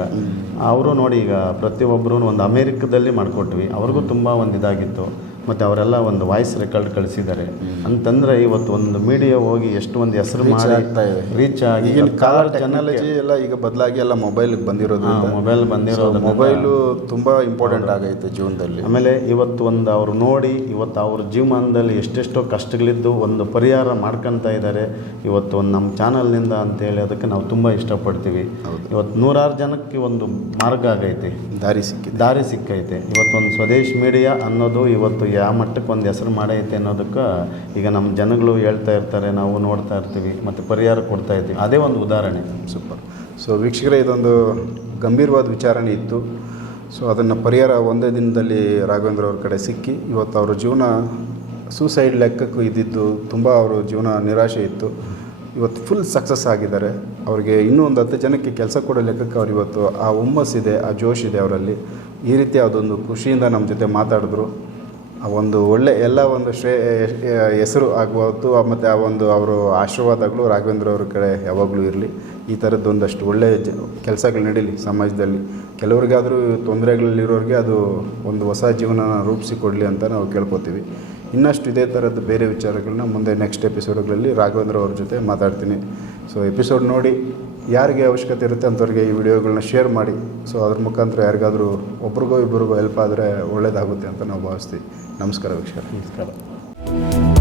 ಅವರು ನೋಡಿ ಈಗ ಪ್ರತಿಯೊಬ್ಬರೂ ಒಂದು ಅಮೇರಿಕದಲ್ಲಿ ಮಾಡಿಕೊಟ್ವಿ. ಅವ್ರಿಗೂ ತುಂಬ ಒಂದು ಇದಾಗಿತ್ತು. ಮತ್ತು ಅವರೆಲ್ಲ ಒಂದು ವಾಯ್ಸ್ ರೆಕಾರ್ಡ್ ಕಳಿಸಿದ್ದಾರೆ. ಅಂತಂದರೆ ಇವತ್ತು ಒಂದು ಮೀಡಿಯಾ ಹೋಗಿ ಎಷ್ಟು ಒಂದು ಹೆಸರು ಮಾಡಿ. ರೀಚ್ ಆಗಿ ಈಗಿನ ಕಾಲ ಟೆಕ್ನಾಲಜಿ ಎಲ್ಲ ಈಗ ಬದಲಾಗಿ ಎಲ್ಲ ಮೊಬೈಲ್ಗೆ ಬಂದಿರೋದು ಮೊಬೈಲ್ ಬಂದಿರೋದು ಮೊಬೈಲು ತುಂಬ ಇಂಪಾರ್ಟೆಂಟ್ ಆಗೈತೆ ಜೀವನದಲ್ಲಿ. ಆಮೇಲೆ ಇವತ್ತು ಒಂದು ಅವರು ನೋಡಿ ಇವತ್ತು ಅವ್ರ ಜೀವಮಾನದಲ್ಲಿ ಎಷ್ಟೆಷ್ಟೋ ಕಷ್ಟಗಳಿದ್ದು ಒಂದು ಪರಿಹಾರ ಮಾಡ್ಕೊತಾ ಇದ್ದಾರೆ. ಇವತ್ತು ಒಂದು ನಮ್ಮ ಚಾನಲ್ನಿಂದ ಅಂತೇಳಿ ಅದಕ್ಕೆ ನಾವು ತುಂಬ ಇಷ್ಟಪಡ್ತೀವಿ. ಇವತ್ತು ನೂರಾರು ಜನಕ್ಕೆ ಒಂದು ಮಾರ್ಗ ಆಗೈತೆ. ದಾರಿ ಸಿಕ್ಕಿ ದಾರಿ ಸಿಕ್ಕೈತೆ. ಇವತ್ತೊಂದು ಸ್ವದೇಶ್ ಮೀಡಿಯಾ ಅನ್ನೋದು ಇವತ್ತು ಯಾವ ಮಟ್ಟಕ್ಕೆ ಒಂದು ಹೆಸರು ಮಾಡೈತೆ ಅನ್ನೋದಕ್ಕೆ ಈಗ ನಮ್ಮ ಜನಗಳು ಹೇಳ್ತಾ ಇರ್ತಾರೆ, ನಾವು ನೋಡ್ತಾ ಇರ್ತೀವಿ ಮತ್ತು ಪರಿಹಾರ ಕೊಡ್ತಾ ಇದ್ದೀವಿ. ಅದೇ ಒಂದು ಉದಾಹರಣೆ. ಸೂಪರ್. ಸೊ ವೀಕ್ಷಕರೇ, ಇದೊಂದು ಗಂಭೀರವಾದ ವಿಚಾರಣೆ ಇತ್ತು. ಸೊ ಅದನ್ನು ಪರಿಹಾರ ಒಂದೇ ದಿನದಲ್ಲಿ ರಾಘವೇಂದ್ರ ಅವ್ರ ಕಡೆ ಸಿಕ್ಕಿ, ಇವತ್ತು ಅವ್ರ ಜೀವನ ಸೂಸೈಡ್ ಲೆಕ್ಕಕ್ಕೂ ಇದ್ದಿದ್ದು ತುಂಬ ಅವರ ಜೀವನ ನಿರಾಶೆ ಇತ್ತು. ಇವತ್ತು ಫುಲ್ ಸಕ್ಸಸ್ ಆಗಿದ್ದಾರೆ. ಅವರಿಗೆ ಇನ್ನೂ ಒಂದು ಹತ್ತು ಜನಕ್ಕೆ ಕೆಲಸ ಕೊಡೋ ಲೆಕ್ಕಕ್ಕೆ ಅವ್ರು ಇವತ್ತು ಆ ಹುಮ್ಮಸ್ಸಿದೆ, ಆ ಜೋಶ್ ಇದೆ ಅವರಲ್ಲಿ. ಈ ರೀತಿ ಅದೊಂದು ಖುಷಿಯಿಂದ ನಮ್ಮ ಜೊತೆ ಮಾತಾಡಿದ್ರು. ಆ ಒಂದು ಒಳ್ಳೆ ಎಲ್ಲ ಒಂದು ಶ್ರೇ ಹೆಸರು ಆಗ್ಬೋದು ಮತ್ತು ಆ ಒಂದು ಅವರು ಆಶೀರ್ವಾದಗಳು ರಾಘವೇಂದ್ರ ಅವ್ರ ಕಡೆ ಯಾವಾಗಲೂ ಇರಲಿ. ಈ ಥರದ್ದು ಒಂದಷ್ಟು ಒಳ್ಳೆ ಜ, ಕೆಲಸಗಳು ನಡೀಲಿ ಸಮಾಜದಲ್ಲಿ. ಕೆಲವ್ರಿಗಾದರೂ ತೊಂದರೆಗಳಲ್ಲಿರೋರಿಗೆ ಅದು ಒಂದು ಹೊಸ ಜೀವನನ ರೂಪಿಸಿಕೊಡಲಿ ಅಂತ ನಾವು ಕೇಳ್ಕೊತೀವಿ. ಇನ್ನಷ್ಟು ಇದೇ ಥರದ್ದು ಬೇರೆ ವಿಚಾರಗಳನ್ನ ಮುಂದೆ ನೆಕ್ಸ್ಟ್ ಎಪಿಸೋಡ್ಗಳಲ್ಲಿ ರಾಘವೇಂದ್ರ ಅವ್ರ ಜೊತೆ ಮಾತಾಡ್ತೀನಿ. ಸೊ ಎಪಿಸೋಡ್ ನೋಡಿ ಯಾರಿಗೆ ಅವಶ್ಯಕತೆ ಇರುತ್ತೆ ಅಂಥವ್ರಿಗೆ ಈ ವಿಡಿಯೋಗಳನ್ನ ಶೇರ್ ಮಾಡಿ. ಸೊ ಅದ್ರ ಮುಖಾಂತರ ಯಾರಿಗಾದರೂ ಒಬ್ರಿಗೋ ಇಬ್ಬರಿಗೋ ಹೆಲ್ಪ್ ಆದರೆ ಒಳ್ಳೇದಾಗುತ್ತೆ ಅಂತ ನಾವು ಭಾವಿಸ್ತೀವಿ. ನಮಸ್ಕಾರ ವೀಕ್ಷಕರೇ. ನಮಸ್ಕಾರ.